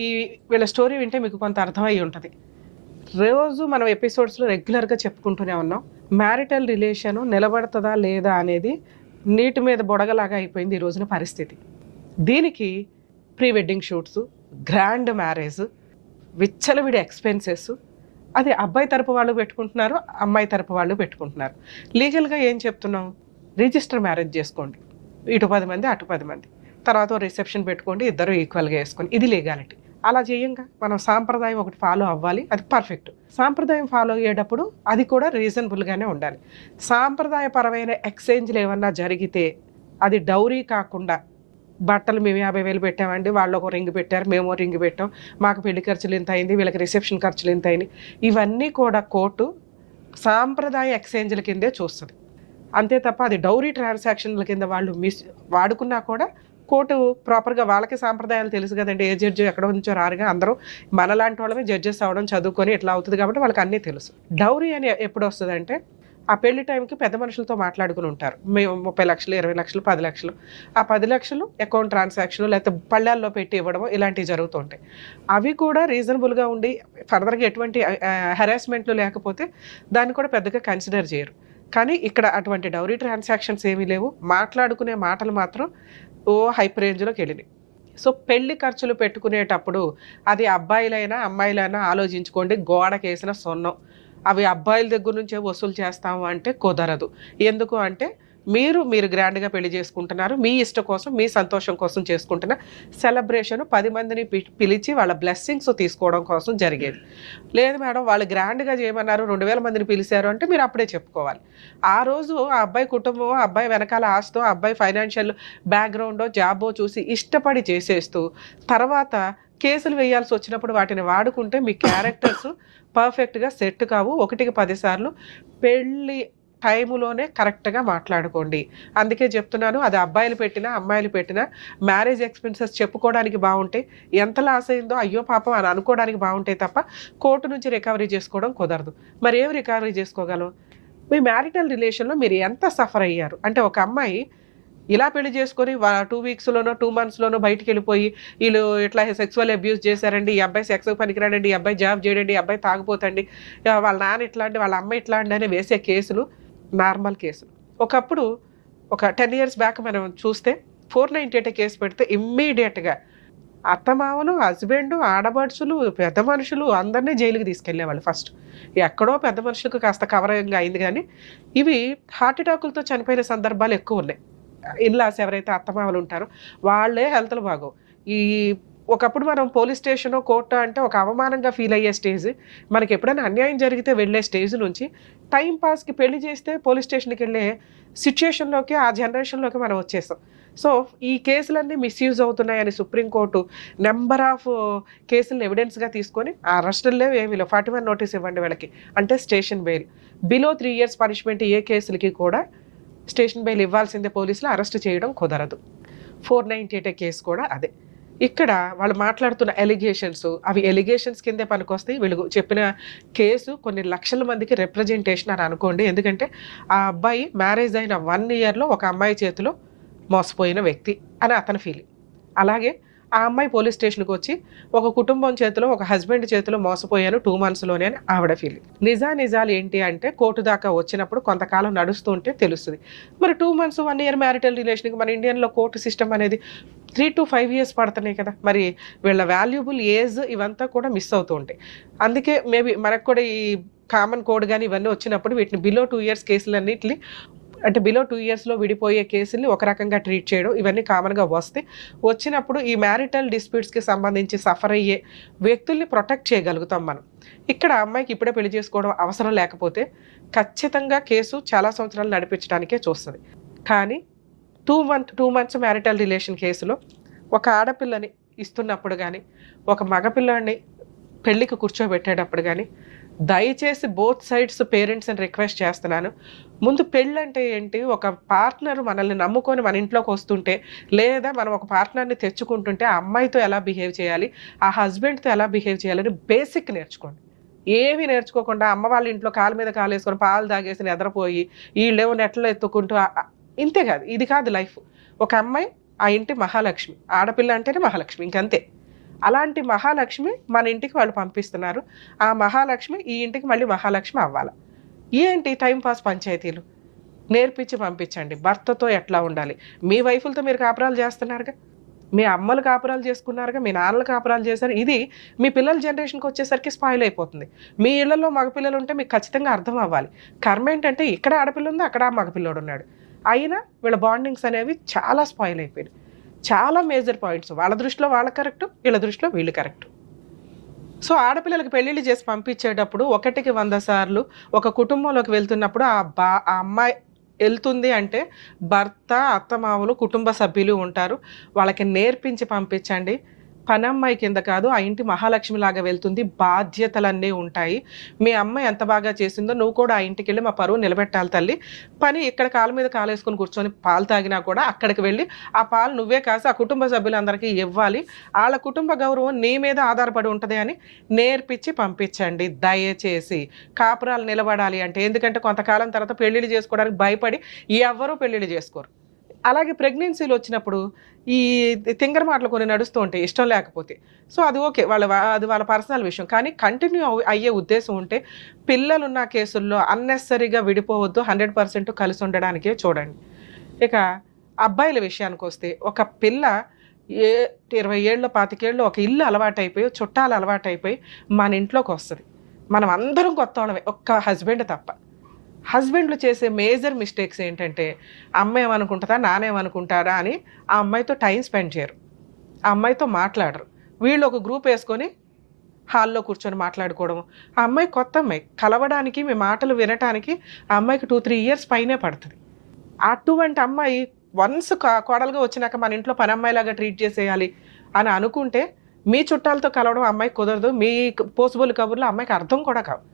ఈ వీళ్ళ స్టోరీ వింటే మీకు కొంత అర్థమై ఉంటుంది. రోజు మనం ఎపిసోడ్స్లో రెగ్యులర్గా చెప్పుకుంటూనే ఉన్నాం, మ్యారిటల్ రిలేషను నిలబడుతుందా లేదా అనేది నీటి మీద బొడగలాగా అయిపోయింది ఈ రోజున పరిస్థితి. దీనికి pre wedding shoots, grand marriage, విచ్చలవిడి ఎక్స్పెన్సెస్, అది అబ్బాయి తరపు వాళ్ళు పెట్టుకుంటున్నారు, అమ్మాయి తరపు వాళ్ళు పెట్టుకుంటున్నారు. లీగల్గా ఏం చెప్తున్నాం, రిజిస్టర్ మ్యారేజ్ చేసుకోండి, ఇటు 10 మంది అటు 10 మంది, తర్వాత రిసెప్షన్ పెట్టుకోండి, ఇద్దరు ఈక్వల్గా వేసుకోండి, ఇది లీగాలిటీ. అలా చేయంగా మనం సాంప్రదాయం ఒకటి ఫాలో అవ్వాలి, అది పర్ఫెక్ట్. సాంప్రదాయం ఫాలో అయ్యేటప్పుడు అది కూడా రీజనబుల్గానే ఉండాలి. సాంప్రదాయపరమైన ఎక్స్చేంజ్లు ఏమన్నా జరిగితే అది డౌరీ కాకుండా, బట్టలు మేము 50,000 పెట్టామండి, వాళ్ళు ఒక రింగ్ పెట్టారు, మేము రింగ్ పెట్టాం, మాకు పెళ్లి ఖర్చులు ఎంత అయింది, వీళ్ళకి రిసెప్షన్ ఖర్చులు ఎంత అయినాయి, ఇవన్నీ కూడా కోర్టు సాంప్రదాయ ఎక్స్చేంజ్ల కిందే చూస్తుంది. అంతే తప్ప అది డౌరీ ట్రాన్సాక్షన్ల కింద వాళ్ళు వాడుకున్నా కూడా కోర్టు ప్రాపర్గా, వాళ్ళకి సాంప్రదాయాలు తెలుసు కదండి, ఏ జడ్జి ఎక్కడ నుంచో రారుగా, అందరూ మనలాంటి వాళ్ళమే జడ్జెస్ అవ్వడం చదువుకొని ఇట్లా అవుతుంది కాబట్టి వాళ్ళకి అన్నీ తెలుసు. డౌరీ అని ఎప్పుడు వస్తుందంటే ఆ పెళ్లి టైంకి పెద్ద మనుషులతో మాట్లాడుకుని ఉంటారు, మేము 30 లక్షలు 20 లక్షలు 10 లక్షలు, ఆ 10 లక్షలు అకౌంట్ ట్రాన్సాక్షన్ లేకపోతే పళ్ళాల్లో పెట్టి ఇవ్వడం ఇలాంటివి జరుగుతూ ఉంటాయి. అవి కూడా రీజనబుల్గా ఉండి ఫర్దర్గా ఎటువంటి హెరాస్మెంట్లు లేకపోతే దాన్ని కూడా పెద్దగా కన్సిడర్ చేయరు. కానీ ఇక్కడ అటువంటి డౌరీ ట్రాన్సాక్షన్స్ ఏమీ లేవు, మాట్లాడుకునే మాటలు మాత్రం హైప్ రేంజ్లోకి వెళ్ళినాయి. సో పెళ్లి ఖర్చులు పెట్టుకునేటప్పుడు అది అబ్బాయిలైనా అమ్మాయిలైనా ఆలోచించుకోండి, గోడకేసిన సొన్నం. అవి అబ్బాయిల దగ్గర నుంచే వసూలు చేస్తాము అంటే కుదరదు. ఎందుకు అంటే మీరు గ్రాండ్గా పెళ్లి చేసుకుంటున్నారు, మీ ఇష్టం కోసం, మీ సంతోషం కోసం చేసుకుంటున్న సెలబ్రేషన్ 10 మందిని పిలిచి వాళ్ళ బ్లెస్సింగ్స్ తీసుకోవడం కోసం జరిగేది. లేదు మేడం వాళ్ళు గ్రాండ్గా చేయమన్నారు, 2000 మందిని పిలిచారు అంటే మీరు అప్పుడే చెప్పుకోవాలి. ఆ రోజు ఆ అబ్బాయి కుటుంబం, ఆ అబ్బాయి వెనకాల ఆస్తో, ఆ అబ్బాయి ఫైనాన్షియల్ బ్యాక్గ్రౌండో జాబో చూసి ఇష్టపడి చేసేస్తూ తర్వాత కేసులు వేయాల్సి వచ్చినప్పుడు వాటిని వాడుకుంటే మీ క్యారెక్టర్స్ పర్ఫెక్ట్గా సెట్ కావు. 1కి 10 సార్లు పెళ్ళి టైములోనే కరెక్ట్గా మాట్లాడుకోండి. అందుకే చెప్తున్నాను, అది అబ్బాయిలు పెట్టినా అమ్మాయిలు పెట్టినా మ్యారేజ్ ఎక్స్పెన్సెస్ చెప్పుకోవడానికి బాగుంటాయి, ఎంత లాస్ అయిందో అయ్యో పాపం అని అనుకోవడానికి బాగుంటాయి తప్ప కోర్టు నుంచి రికవరీ చేసుకోవడం కుదరదు. మరి ఏం రికవరీ చేసుకోగలం? మీ మ్యారిటల్ రిలేషన్లో మీరు ఎంత సఫర్ అయ్యారు అంటే, ఒక అమ్మాయి ఇలా పెళ్లి చేసుకొని 2 వీక్స్లోనో 2 మంత్స్లోనో బయటికి వెళ్ళిపోయి వీళ్ళు ఇట్లా సెక్సువల్ అబ్యూస్ చేశారండి, ఈ అబ్బాయి సెక్స్ పనికిరాడండి, ఈ అబ్బాయి జాబ్ చేయడండి, ఈ అబ్బాయి తాగిపోతండి, వాళ్ళ నాన్న ఇట్లా అండి, వాళ్ళ అమ్మ ఇట్లా అండి అని వేసే కేసులు నార్మల్ కేసులు. ఒకప్పుడు ఒక 10 years బ్యాక్ మనం చూస్తే 498 కేసు పెడితే ఇమ్మీడియట్గా అత్తమామలు, హస్బెండ్, ఆడబడుచులు, పెద్ద మనుషులు అందరినీ జైలుకి తీసుకెళ్లేవాళ్ళు. ఫస్ట్ ఎక్కడో పెద్ద మనుషులకు కాస్త కవరింగ్ అయింది, కానీ ఇవి హార్ట్ అటాకులతో చనిపోయిన సందర్భాలు ఎక్కువ ఉన్నాయి. ఇన్లాస్ ఎవరైతే అత్తమామలు ఉంటారో వాళ్ళే హెల్త్లు బాగోవు. ఒకప్పుడు మనం పోలీస్ స్టేషను కోర్టు అంటే ఒక అవమానంగా ఫీల్ అయ్యే స్టేజ్, మనకి ఎప్పుడైనా అన్యాయం జరిగితే వెళ్ళే స్టేజ్ నుంచి టైం పాస్కి పెళ్లి చేస్తే పోలీస్ స్టేషన్కి వెళ్ళే సిచ్యుయేషన్లోకి, ఆ జనరేషన్లోకి మనం వచ్చేస్తాం. సో ఈ కేసులన్నీ మిస్యూజ్ అవుతున్నాయని సుప్రీంకోర్టు నెంబర్ ఆఫ్ కేసులను ఎవిడెన్స్గా తీసుకొని ఆ అరెస్టుల్లో ఏమీ లేవు, 41 నోటీస్ ఇవ్వండి వీళ్ళకి అంటే station bail, below 3 years punishment ఏ కేసులకి కూడా స్టేషన్ బెయిల్ ఇవ్వాల్సిందే, పోలీసులు అరెస్ట్ చేయడం కుదరదు. 498 కేసు కూడా అదే. ఇక్కడ వాళ్ళు మాట్లాడుతున్న ఎలిగేషన్స్, అవి ఎలిగేషన్స్ కిందే పనికొస్తాయి. వీళ్ళు చెప్పిన కేసు కొన్ని లక్షల మందికి రిప్రజెంటేషన్ అని అనుకోండి. ఎందుకంటే ఆ అబ్బాయి మ్యారేజ్ అయిన 1 yearలో ఒక అమ్మాయి చేతిలో మోసపోయిన వ్యక్తి అని అతని ఫీలింగ్. అలాగే ఆ అమ్మాయి పోలీస్ స్టేషన్కి వచ్చి ఒక కుటుంబం చేతిలో, ఒక హస్బెండ్ చేతిలో మోసపోయాను 2 monthsలోనే అని ఆవిడ ఫీలింగ్. నిజాలు ఏంటి అంటే కోర్టు దాకా వచ్చినప్పుడు కొంతకాలం నడుస్తూ ఉంటే తెలుస్తుంది. మరి 2 months 1 year మ్యారిటల్ రిలేషన్కి మన ఇండియన్లో కోర్టు సిస్టమ్ అనేది 3 to 5 years పడుతున్నాయి కదా. మరి వీళ్ళ వాల్యుబుల్ ఏజ్ ఇవంతా కూడా మిస్ అవుతూ ఉంటాయి. అందుకే మేబీ మనకు కూడా ఈ కామన్ కోడ్ కానీ ఇవన్నీ వచ్చినప్పుడు వీటిని బిలో 2 years కేసులన్నింటినీ అంటే బిలో 2 yearsలో విడిపోయే కేసుల్ని ఒక రకంగా ట్రీట్ చేయడం ఇవన్నీ కామన్గా వచ్చినప్పుడు ఈ మ్యారిటల్ డిస్ప్యూట్స్కి సంబంధించి సఫర్ అయ్యే వ్యక్తుల్ని ప్రొటెక్ట్ చేయగలుగుతాం మనం. ఇక్కడ అమ్మాయికి ఇప్పుడే పెళ్లి చేసుకోవడం అవసరం లేకపోతే ఖచ్చితంగా కేసు చాలా సంవత్సరాలు నడిపించడానికే చూస్తుంది. కానీ 2 months మ్యారిటల్ రిలేషన్ కేసులో ఒక ఆడపిల్లని ఇస్తున్నప్పుడు కానీ, ఒక మగపిల్లాడిని పెళ్లికి కూర్చోబెట్టేటప్పుడు కానీ దయచేసి బోత్ సైడ్స్ పేరెంట్స్ని రిక్వెస్ట్ చేస్తున్నాను. ముందు పెళ్ళంటే ఏంటి, ఒక పార్ట్నర్ మనల్ని నమ్ముకొని మన ఇంట్లోకి వస్తుంటే, లేదా మనం ఒక పార్ట్నర్ని తెచ్చుకుంటుంటే ఆ అమ్మాయితో ఎలా బిహేవ్ చేయాలి, ఆ హస్బెండ్తో ఎలా బిహేవ్ చేయాలని బేసిక్ నేర్చుకోండి. ఏమీ నేర్చుకోకుండా అమ్మ వాళ్ళ ఇంట్లో కాలు మీద కాలు వేసుకొని పాలు తాగేసి నిద్రపోయి వీళ్ళేమో నెట్లో ఎత్తుకుంటూ ఇంతే కాదు, ఇది కాదు లైఫ్. ఒక అమ్మాయి ఆ ఇంటి మహాలక్ష్మి, ఆడపిల్ల అంటేనే మహాలక్ష్మి, ఇంకంతే. అలాంటి మహాలక్ష్మి మన ఇంటికి వాళ్ళు పంపిస్తున్నారు. ఆ మహాలక్ష్మి ఈ ఇంటికి మళ్ళీ మహాలక్ష్మి అవ్వాలి. ఏంటి టైంపాస్ పంచాయతీలు నేర్పించి పంపించండి. భర్తతో ఎట్లా ఉండాలి, మీ వైఫులతో మీరు కాపురాలు చేస్తున్నారుగా, మీ అమ్మలు కాపురాలు చేసుకున్నారుగా, మీ నాన్నలు కాపురాలు చేశారు. ఇది మీ పిల్లల జనరేషన్కి వచ్చేసరికి స్పాయిల్ అయిపోతుంది. మీ ఇళ్లలో మగపిల్లలు ఉంటే మీకు ఖచ్చితంగా అర్థం అవ్వాలి. కర్మ ఏంటంటే ఇక్కడ ఆడపిల్ల ఉంది, అక్కడ మగపిల్లోడు ఉన్నాడు, అయినా వీళ్ళ బాండింగ్స్ అనేవి చాలా స్పాయిల్ అయిపోయాయి. చాలా మేజర్ పాయింట్స్, వాళ్ళ దృష్టిలో వాళ్ళ కరెక్ట్, వీళ్ళ దృష్టిలో వీళ్ళు కరెక్ట్. సో ఆడపిల్లలకి పెళ్ళిళ్ళు చేసి పంపించేటప్పుడు 1కి 100 సార్లు ఒక కుటుంబంలోకి వెళ్తున్నప్పుడు ఆ అమ్మాయి వెళ్తుంది అంటే భర్త, అత్తమామలు, కుటుంబ సభ్యులు ఉంటారు. వాళ్ళకి నేర్పించి పంపించండి. పనమ్మాయి కింద కాదు, ఆ ఇంటి మహాలక్ష్మి లాగా వెళ్తుంది, బాధ్యతలన్నీ ఉంటాయి. మీ అమ్మ ఎంత బాగా చేసిందో నువ్వు కూడా ఆ ఇంటికి వెళ్ళి మా పరువు నిలబెట్టాలి తల్లి. పని ఇక్కడ కాలు మీద కాలు వేసుకొని కూర్చొని పాలు తాగినా కూడా అక్కడికి వెళ్ళి ఆ పాలు నువ్వే కాసి ఆ కుటుంబ సభ్యులందరికీ ఇవ్వాలి. వాళ్ళ కుటుంబ గౌరవం నీ మీద ఆధారపడి ఉంటుంది అని నేర్పించి పంపించండి దయచేసి. కాపురాలు నిలబడాలి అంటే, ఎందుకంటే కొంతకాలం తర్వాత పెళ్ళిళ్ళు చేసుకోవడానికి భయపడి ఎవ్వరూ పెళ్ళిళ్ళు చేసుకోరు. అలాగే ప్రెగ్నెన్సీలు వచ్చినప్పుడు ఈ తింగర మాటలు కొన్ని నడుస్తూ ఉంటాయి ఇష్టం లేకపోతే. సో అది ఓకే, అది వాళ్ళ పర్సనల్ విషయం. కానీ కంటిన్యూ అయ్యే ఉద్దేశం ఉంటే పిల్లలున్న కేసుల్లో అన్నెసరీగా విడిపోవద్దు, 100% కలిసి ఉండడానికే చూడండి. ఇక అబ్బాయిల విషయానికి వస్తే, ఒక పిల్ల 20 ఏళ్ళు 25 ఏళ్ళు ఒక ఇల్లు అలవాటైపోయి, చుట్టాలు అలవాటైపోయి మన ఇంట్లోకి వస్తుంది. మనం అందరం కొత్త వాళ్ళమే, ఒక్క హస్బెండ్ తప్ప. హస్బెండ్లు చేసే మేజర్ మిస్టేక్స్ ఏంటంటే, అమ్మ ఏమనుకుంటుందా, నానేమనుకుంటారా అని ఆ అమ్మాయితో టైం స్పెండ్ చేయరు, ఆ అమ్మాయితో మాట్లాడరు. వీళ్ళు ఒక గ్రూప్ వేసుకొని హాల్లో కూర్చొని మాట్లాడుకోవడం. ఆ అమ్మాయి కొత్త అమ్మాయి, కలవడానికి మీ మాటలు వినటానికి ఆ అమ్మాయికి 2-3 ఇయర్స్ పైనే పడుతుంది. అటువంటి అమ్మాయి వన్స్ కోడలుగా వచ్చినాక మన ఇంట్లో పని అమ్మాయిలాగా ట్రీట్ చేసేయాలి అని అనుకుంటే మీ చుట్టాలతో కలవడం అమ్మాయికి కుదరదు. మీ పోసిబుల్ కబుర్లు అమ్మాయికి అర్థం కూడా కావు.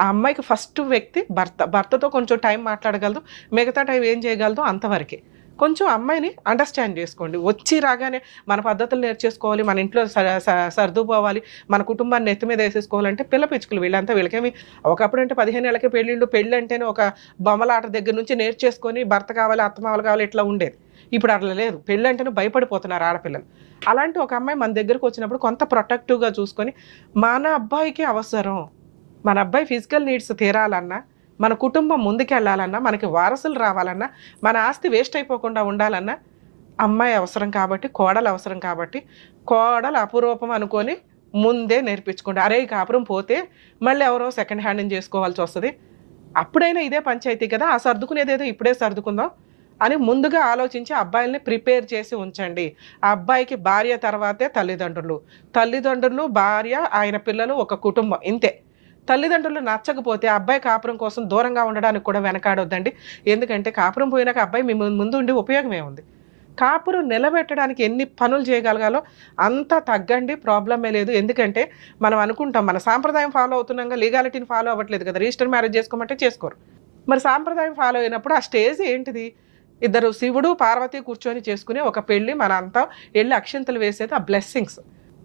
ఆ అమ్మాయికి ఫస్ట్ వ్యక్తి భర్త. భర్తతో కొంచెం టైం మాట్లాడగలదు, మిగతా టైం ఏం చేయగలదు అంతవరకే. కొంచెం అమ్మాయిని అండర్స్టాండ్ చేసుకోండి. వచ్చి రాగానే మన పద్ధతులు నేర్చేసుకోవాలి, మన ఇంట్లో సర్దుపోవాలి, మన కుటుంబాన్ని నెత్తి మీద వేసేసుకోవాలంటే పిల్ల పిచ్చుకులు వీళ్ళంతా. వీళ్ళకేమి ఒకప్పుడు అంటే 15 ఏళ్ళకే పెళ్ళిళ్ళు, పెళ్ళి అంటేనే ఒక బొమ్మలాట దగ్గర నుంచి నేర్చేసుకొని భర్త కావాలి, అత్తమామలు కావాలి ఇట్లా ఉండేది. ఇప్పుడు అట్లా లేదు, పెళ్ళి అంటేనే భయపడిపోతున్నారు ఆడపిల్లలు. అలాంటి ఒక అమ్మాయి మన దగ్గరకు వచ్చినప్పుడు కొంత ప్రొటెక్టివ్గా చూసుకొని, మన అబ్బాయికి అవసరం, మన అబ్బాయి ఫిజికల్ నీడ్స్ తీరాలన్నా, మన కుటుంబం ముందుకెళ్ళాలన్నా, మనకి వారసులు రావాలన్నా, మన ఆస్తి వేస్ట్ అయిపోకుండా ఉండాలన్నా అమ్మాయి అవసరం కాబట్టి, కోడలు అవసరం కాబట్టి, కోడలు అపురూపం అనుకొని ముందే నేర్పించుకోండి. అరే ఈ కాపురం పోతే మళ్ళీ ఎవరో సెకండ్ హ్యాండ్ చేసుకోవాల్సి వస్తుంది, అప్పుడైనా ఇదే పంచాయతీ కదా, ఆ సర్దుకునేదేదో ఇప్పుడే సర్దుకుందాం అని ముందుగా ఆలోచించి అబ్బాయిల్ని ప్రిపేర్ చేసి ఉంచండి. ఆ అబ్బాయికి భార్య తర్వాతే తల్లిదండ్రులు, భార్య, ఆయన పిల్లలు, ఒక కుటుంబం, ఇంతే. తల్లిదండ్రులు నచ్చకపోతే అబ్బాయి కాపురం కోసం దూరంగా ఉండడానికి కూడా వెనకాడొద్దండి. ఎందుకంటే కాపురం పోయినాక అబ్బాయి మీ ముందు ఉండి ఉపయోగం ఏముంది? కాపురం నిలబెట్టడానికి ఎన్ని పనులు చేయగలగాలో అంతా తగ్గండి, ప్రాబ్లమే లేదు. ఎందుకంటే మనం అనుకుంటాం మన సాంప్రదాయం ఫాలో అవుతున్నాగా, లీగాలిటీని ఫాలో అవ్వట్లేదు కదా, రిజిస్టర్ మ్యారేజ్ చేసుకోమంటే చేసుకోరు. మరి సాంప్రదాయం ఫాలో అయినప్పుడు ఆ స్టేజ్ ఏంటిది? ఇద్దరు శివుడు పార్వతి కూర్చొని చేసుకుని ఒక పెళ్ళి, మన అంతా వెళ్ళి అక్షింతలు వేసేది ఆ బ్లెస్సింగ్స్.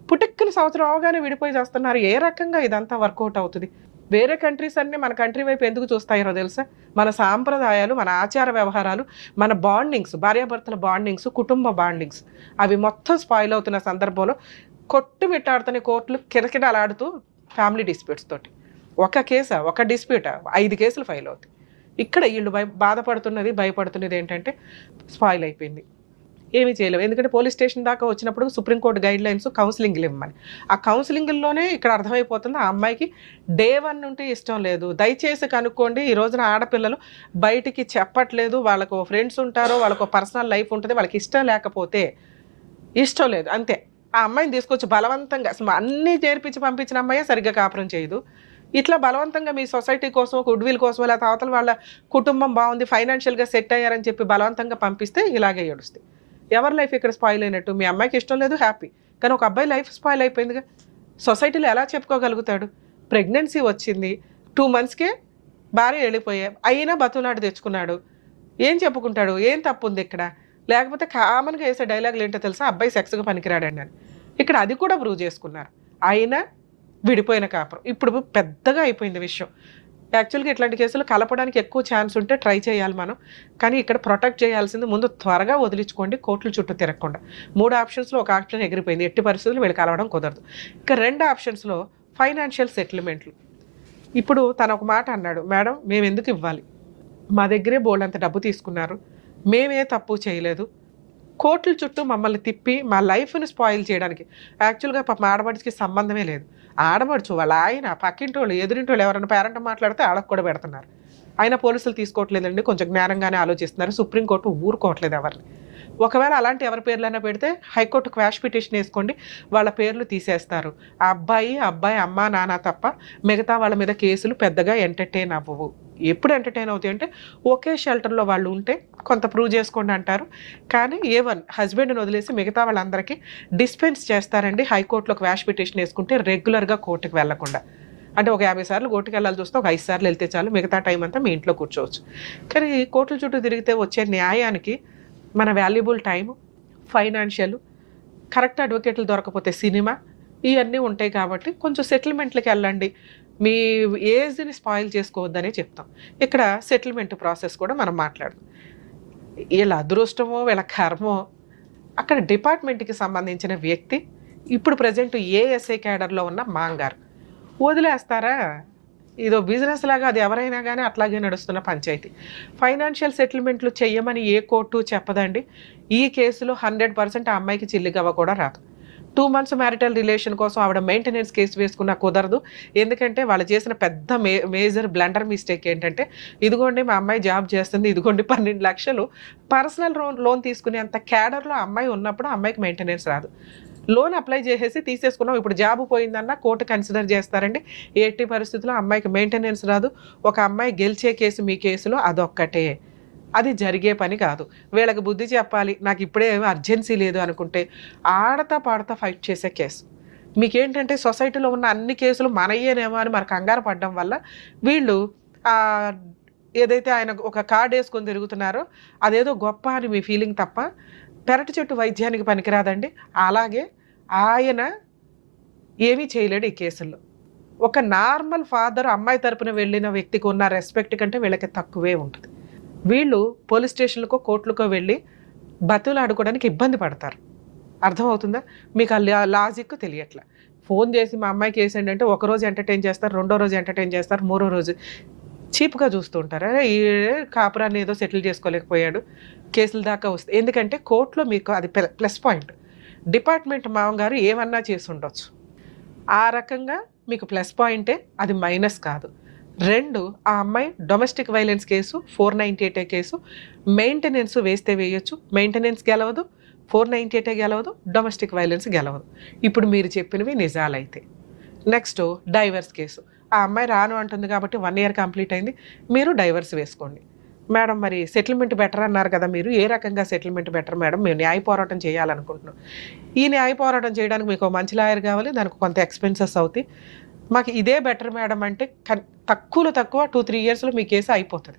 పుట్టుక్కుని సంవత్సరం అవగానే విడిపోయి చేస్తున్నారు. ఏ రకంగా ఇదంతా వర్కౌట్ అవుతుంది? వేరే కంట్రీస్ అన్నీ మన కంట్రీ వైపు ఎందుకు చూస్తాయో తెలుసా? మన సాంప్రదాయాలు, మన ఆచార వ్యవహారాలు, మన బాండింగ్స్, భార్యాభర్తల బాండింగ్స్, కుటుంబ బాండింగ్స్ అవి మొత్తం స్పాయిల్ అవుతున్న సందర్భంలో కొట్టుమిట్టాడుతున్న కోర్టులు కిరకిడాలాడుతూ ఫ్యామిలీ డిస్ప్యూట్స్ తోటి ఒక కేసా, ఒక డిస్ప్యూటా, 5 కేసులు ఫైల్ అవుతాయి. ఇక్కడ వీళ్ళు భయపడుతున్నది ఏంటంటే స్పాయిల్ అయిపోయింది, ఏమీ చేయలేము. ఎందుకంటే పోలీస్ స్టేషన్ దాకా వచ్చినప్పుడు సుప్రీంకోర్టు గైడ్ లైన్స్ కౌన్సిలింగ్లు ఇవ్వమని, ఆ కౌన్సిలింగ్లోనే ఇక్కడ అర్థమైపోతుంది ఆ అమ్మాయికి డే 1 నుండి ఇష్టం లేదు. దయచేసి కనుక్కోండి. ఈ రోజున ఆడపిల్లలు బయటికి చెప్పట్లేదు, వాళ్ళకు ఫ్రెండ్స్ ఉంటారో, వాళ్ళకు పర్సనల్ లైఫ్ ఉంటుంది, వాళ్ళకి ఇష్టం లేకపోతే ఇష్టం లేదు అంతే. ఆ అమ్మాయిని తీసుకొచ్చి బలవంతంగా అన్నీ నేర్పించి పంపించిన అమ్మాయే సరిగ్గా కాపురం చేయదు. ఇట్లా బలవంతంగా మీ సొసైటీ కోసం, గుడ్విల్ కోసం, లేదా అవతల వాళ్ళ కుటుంబం బాగుంది, ఫైనాన్షియల్గా సెట్ అయ్యారని చెప్పి బలవంతంగా పంపిస్తే ఇలాగే ఏడుస్తాయి. ఎవరి లైఫ్ ఇక్కడ స్పాయిల్ అయినట్టు? మీ అమ్మాయికి ఇష్టం లేదు, హ్యాపీ, కానీ ఒక అబ్బాయి లైఫ్ స్పాయిల్ అయిపోయిందిగా. సొసైటీలో ఎలా చెప్పుకోగలుగుతాడు? ప్రెగ్నెన్సీ వచ్చింది, 2 monthsకే భార్య వెళ్ళిపోయా, అయినా బతులాడి తెచ్చుకున్నాడు. ఏం చెప్పుకుంటాడు? ఏం తప్పు ఉంది ఇక్కడ? లేకపోతే కామన్గా వేసే డైలాగులు ఏంటో తెలుసా? అబ్బాయి సెక్స్గా పనికిరాడండి అని. ఇక్కడ అది కూడా ప్రూవ్ చేసుకున్నారు. అయినా విడిపోయిన కాపురం ఇప్పుడు పెద్దగా అయిపోయింది విషయం. యాక్చువల్గా ఇట్లాంటి కేసులు కలపడానికి ఎక్కువ ఛాన్స్ ఉంటే ట్రై చేయాలి మనం. కానీ ఇక్కడ ప్రొటెక్ట్ చేయాల్సింది ముందు త్వరగా వదిలించుకోండి, కోర్టుల చుట్టూ తిరగకుండా. 3 ఆప్షన్స్లో ఒక ఆప్షన్ ఎగిరిపోయింది, ఎట్టి పరిస్థితులు వీళ్ళు కలవడం కుదరదు. ఇక 2 ఆప్షన్స్లో ఫైనాన్షియల్ సెటిల్మెంట్లు. ఇప్పుడు తను ఒక మాట అన్నాడు, మేడం మేము ఎందుకు ఇవ్వాలి, మా దగ్గరే బోల్డంత డబ్బు తీసుకున్నారు, మేమే తప్పు చేయలేదు, కోర్టుల చుట్టూ మమ్మల్ని తిప్పి మా లైఫ్ని స్పాయిల్ చేయడానికి. యాక్చువల్గా పాపం ఆడబడికి సంబంధమే లేదు. ఆడబడుచు వాళ్ళ ఆయన, పక్కింటి వాళ్ళు, ఎదురింటి వాళ్ళు ఎవరైనా పేరెంట్ మాట్లాడితే ఆడకు కూడా పెడుతున్నారు. అయినా పోలీసులు తీసుకోవట్లేదండి, కొంచెం జ్ఞానంగానే ఆలోచిస్తున్నారు. సుప్రీంకోర్టు ఊరుకోవట్లేదు ఎవరిని. ఒకవేళ అలాంటి ఎవరి పేర్లైనా పెడితే హైకోర్టు క్వాష్ పిటిషన్ వేసుకోండి, వాళ్ళ పేర్లు తీసేస్తారు. ఆ అబ్బాయి అమ్మ నాన్న తప్ప మిగతా వాళ్ళ మీద కేసులు పెద్దగా ఎంటర్టైన్ అవ్వవు. ఎప్పుడు ఎంటర్టైన్ అవుతాయి అంటే ఒకే షెల్టర్లో వాళ్ళు ఉంటే కొంత ప్రూవ్ చేసుకోండి అంటారు. కానీ హస్బెండ్ని వదిలేసి మిగతా వాళ్ళందరికీ డిస్పెన్స్ చేస్తారండి హైకోర్టులో క్వాష్ పిటిషన్ వేసుకుంటే, రెగ్యులర్గా కోర్టుకు వెళ్లకుండా. అంటే ఒక 50 సార్లు కోర్టుకు వెళ్ళాల్సి వస్తే ఒక 5 సార్లు వెళ్తే చాలు, మిగతా టైం అంతా మీ ఇంట్లో కూర్చోవచ్చు. కానీ కోర్టుల చుట్టూ తిరిగితే వచ్చే న్యాయానికి మన వాల్యుబుల్ టైము, ఫైనాన్షియల్, కరెక్ట్ అడ్వకేట్లు దొరకపోతే సినిమా, ఇవన్నీ ఉంటాయి. కాబట్టి కొంచెం సెటిల్మెంట్లకి వెళ్ళండి, మీ ఏజ్ని స్పాయిల్ చేసుకోవద్దనే చెప్తాం. ఇక్కడ సెటిల్మెంట్ ప్రాసెస్ కూడా మనం మాట్లాడదాం. వీళ్ళ అదృష్టమో వీళ్ళ కర్మో, అక్కడ డిపార్ట్మెంట్కి సంబంధించిన వ్యక్తి ఇప్పుడు ప్రజెంట్ ఏఎస్ఐ క్యాడర్లో ఉన్న మాంగారు వదిలేస్తారా? ఇదో బిజినెస్ లాగా అది ఎవరైనా కానీ అట్లాగే నడుస్తున్న పంచాయతీ. ఫైనాన్షియల్ సెటిల్మెంట్లు చెయ్యమని ఏ కోర్టు చెప్పదండి. ఈ కేసులో 100% ఆ అమ్మాయికి చిల్లిగవ్వ కూడా రాదు. 2 months మ్యారిటల్ రిలేషన్ కోసం ఆవిడ మెయింటెనెన్స్ కేసు వేసుకున్నా కుదరదు. ఎందుకంటే వాళ్ళు చేసిన పెద్ద మేజర్ బ్లండర్ మిస్టేక్ ఏంటంటే, ఇదిగోండి మా అమ్మాయి జాబ్ చేస్తుంది, ఇదిగోండి 12 లక్షలు పర్సనల్ లోన్ తీసుకునే అంత క్యాడర్లో అమ్మాయి ఉన్నప్పుడు అమ్మాయికి మెయింటెనెన్స్ రాదు. లోన్ అప్లై చేసేసి తీసేసుకున్నాం, ఇప్పుడు జాబ్ పోయిందన్న కోర్టు కన్సిడర్ చేస్తారండి. ఎట్టి పరిస్థితుల్లో అమ్మాయికి మెయింటెనెన్స్ రాదు. ఒక అమ్మాయి గెలిచే కేసు మీ కేసులో అదొక్కటే, అది జరిగే పని కాదు. వీళ్ళకి బుద్ధి చెప్పాలి, నాకు ఇప్పుడే అర్జెన్సీ లేదు అనుకుంటే ఆడతా పాడతా ఫైట్ చేసే కేసు. మీకేంటంటే సొసైటీలో ఉన్న అన్ని కేసులు మనయ్యేనేమో అని మరి కంగారు పడడం వల్ల వీళ్ళు ఏదైతే ఆయన ఒక కార్డు వేసుకొని తిరుగుతున్నారో అదేదో గొప్ప అని మీ ఫీలింగ్ తప్ప పెరటి చెట్టు వైద్యానికి పనికిరాదండి. అలాగే ఆయన ఏమీ చేయలేడు ఈ కేసుల్లో. ఒక నార్మల్ ఫాదర్ అమ్మాయి తరపున వెళ్ళిన వ్యక్తికి ఉన్న రెస్పెక్ట్ కంటే వీళ్ళకి తక్కువే ఉంటుంది. వీళ్ళు పోలీస్ స్టేషన్లకో కోర్టులకో వెళ్ళి బతులు ఆడుకోవడానికి ఇబ్బంది పడతారు. అర్థమవుతుందా? మీకు ఆ లాజిక్ తెలియట్లా. ఫోన్ చేసి మా అమ్మాయికి వేసేయండి అంటే ఒకరోజు ఎంటర్టైన్ చేస్తారు, 2వ రోజు ఎంటర్టైన్ చేస్తారు, 3వ రోజు చీప్గా చూస్తూ ఉంటారు. అరే ఈ కాపురాన్ని ఏదో సెటిల్ చేసుకోలేకపోయాడు, కేసుల దాకా వస్తే. ఎందుకంటే కోర్టులో మీకు అది ప్లస్ పాయింట్. డిపార్ట్మెంట్ మామగారు ఏమన్నా చేసి ఉండొచ్చు, ఆ రకంగా మీకు ప్లస్ పాయింటే, అది మైనస్ కాదు. 2, ఆ అమ్మాయి domestic violence case 498 case, maintenance వేస్తే వేయొచ్చు, మెయింటెనెన్స్ గెలవదు, 498 గెలవదు, డొమెస్టిక్ వైలెన్స్ గెలవదు. ఇప్పుడు మీరు చెప్పినవి నిజాలైతే. Next divorce case. ఆ అమ్మాయి రాను అంటుంది కాబట్టి 1 year కంప్లీట్ అయింది, మీరు డైవర్స్ వేసుకోండి. మేడం మరి సెటిల్మెంట్ బెటర్ అన్నారు కదా, మీరు ఏ రకంగా సెటిల్మెంట్ బెటర్ మేడం, మేము న్యాయ పోరాటం చేయాలనుకుంటున్నాం. ఈ న్యాయ పోరాటం చేయడానికి మీకు మంచి లాయర్ కావాలి, దానికి కొంత ఎక్స్పెన్సెస్ అవుతాయి, మాకు ఇదే బెటర్ మేడం అంటే తక్కువ 2-3 yearsలో మీ కేసు అయిపోతుంది.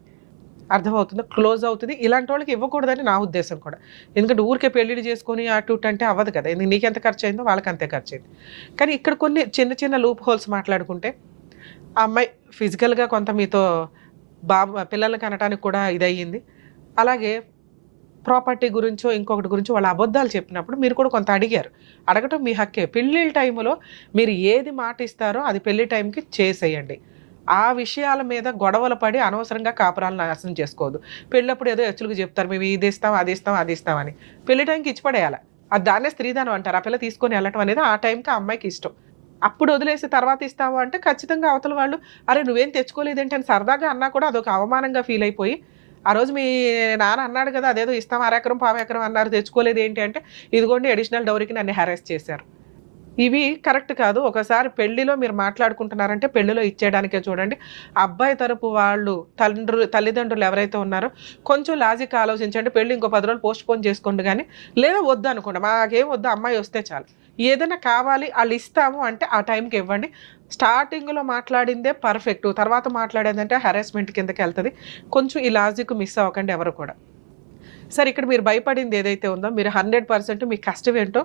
అర్థమవుతుందా? క్లోజ్ అవుతుంది. ఇలాంటి వాళ్ళకి ఇవ్వకూడదని నా ఉద్దేశం కూడా. ఎందుకంటే ఊరికే పెళ్ళిళ్ళు చేసుకొని అటు అంటే అవ్వదు కదా. ఎందుకు నీకెంత ఖర్చు అయిందో వాళ్ళకి అంతే ఖర్చు అయింది. కానీ ఇక్కడ కొన్ని చిన్న లూప్ హోల్స్ మాట్లాడుకుంటే, ఆ అమ్మాయి ఫిజికల్గా కొంత మీతో పిల్లల్ని కనటానికి కూడా ఇదయ్యింది. అలాగే ప్రాపర్టీ గురించో ఇంకొకటి గురించో వాళ్ళ అబద్ధాలు చెప్పినప్పుడు మీరు కూడా కొంత అడిగారు. అడగటం మీ హక్కే. పెళ్ళిళ్ళ టైంలో మీరు ఏది మాట ఇస్తారో అది పెళ్లి టైంకి చేసేయండి. ఆ విషయాల మీద గొడవలు పడి అనవసరంగా కాపురాలను నాశనం చేసుకోవద్దు. పెళ్ళప్పుడు ఏదో ఎచ్చులుగా చెప్తారు, మేము ఇది ఇస్తాం అది ఇస్తామని. పెళ్లి టైంకి ఇచ్చిపడేయాలి. అది దాన్నే స్త్రీధనం అంటారు. ఆ పిల్ల తీసుకొని వెళ్ళటం అనేది ఆ టైంకి ఆ అమ్మాయికి ఇష్టం. అప్పుడు వదిలేసి తర్వాత ఇస్తాము అంటే ఖచ్చితంగా అవతల వాళ్ళు అరే నువ్వేం తెచ్చుకోలేదేంటి అని సరదాగా అన్నా కూడా అదొక అవమానంగా ఫీల్ అయిపోయి, ఆ రోజు మీ నాన్న అన్నాడు కదా అదేదో ఇస్తాం 1/2 ఎకరం 1/4 ఎకరం అన్నారు, తెచ్చుకోలేదు ఏంటి అంటే ఇదిగోండి అడిషనల్ డౌరీకి నన్ను హెరాస్ చేశారు. ఇవి కరెక్ట్ కాదు. ఒకసారి పెళ్లిలో మీరు మాట్లాడుకుంటున్నారంటే పెళ్లిలో ఇచ్చేయడానికే చూడండి. అబ్బాయి తరపు వాళ్ళు తల్లిదండ్రులు ఎవరైతే ఉన్నారో కొంచెం లాజిక్ ఆలోచించండి. పెళ్లి ఇంకో 10 రోజులు పోస్ట్ పోన్ చేసుకోండి, కానీ లేదా వద్దు అనుకోండి, మాకేం వద్దు అమ్మాయి వస్తే చాలు. ఏదైనా కావాలి వాళ్ళు ఇస్తాము అంటే ఆ టైంకి ఇవ్వండి. స్టార్టింగ్లో మాట్లాడిందే పర్ఫెక్ట్, తర్వాత మాట్లాడేదంటే హెరాస్మెంట్ కిందకి వెళ్తుంది. కొంచెం ఈ లాజిక్ మిస్ అవ్వకండి ఎవరు కూడా. సరే, ఇక్కడ మీరు భయపడింది ఏదైతే ఉందో మీరు 100% మీ కష్టం ఏంటో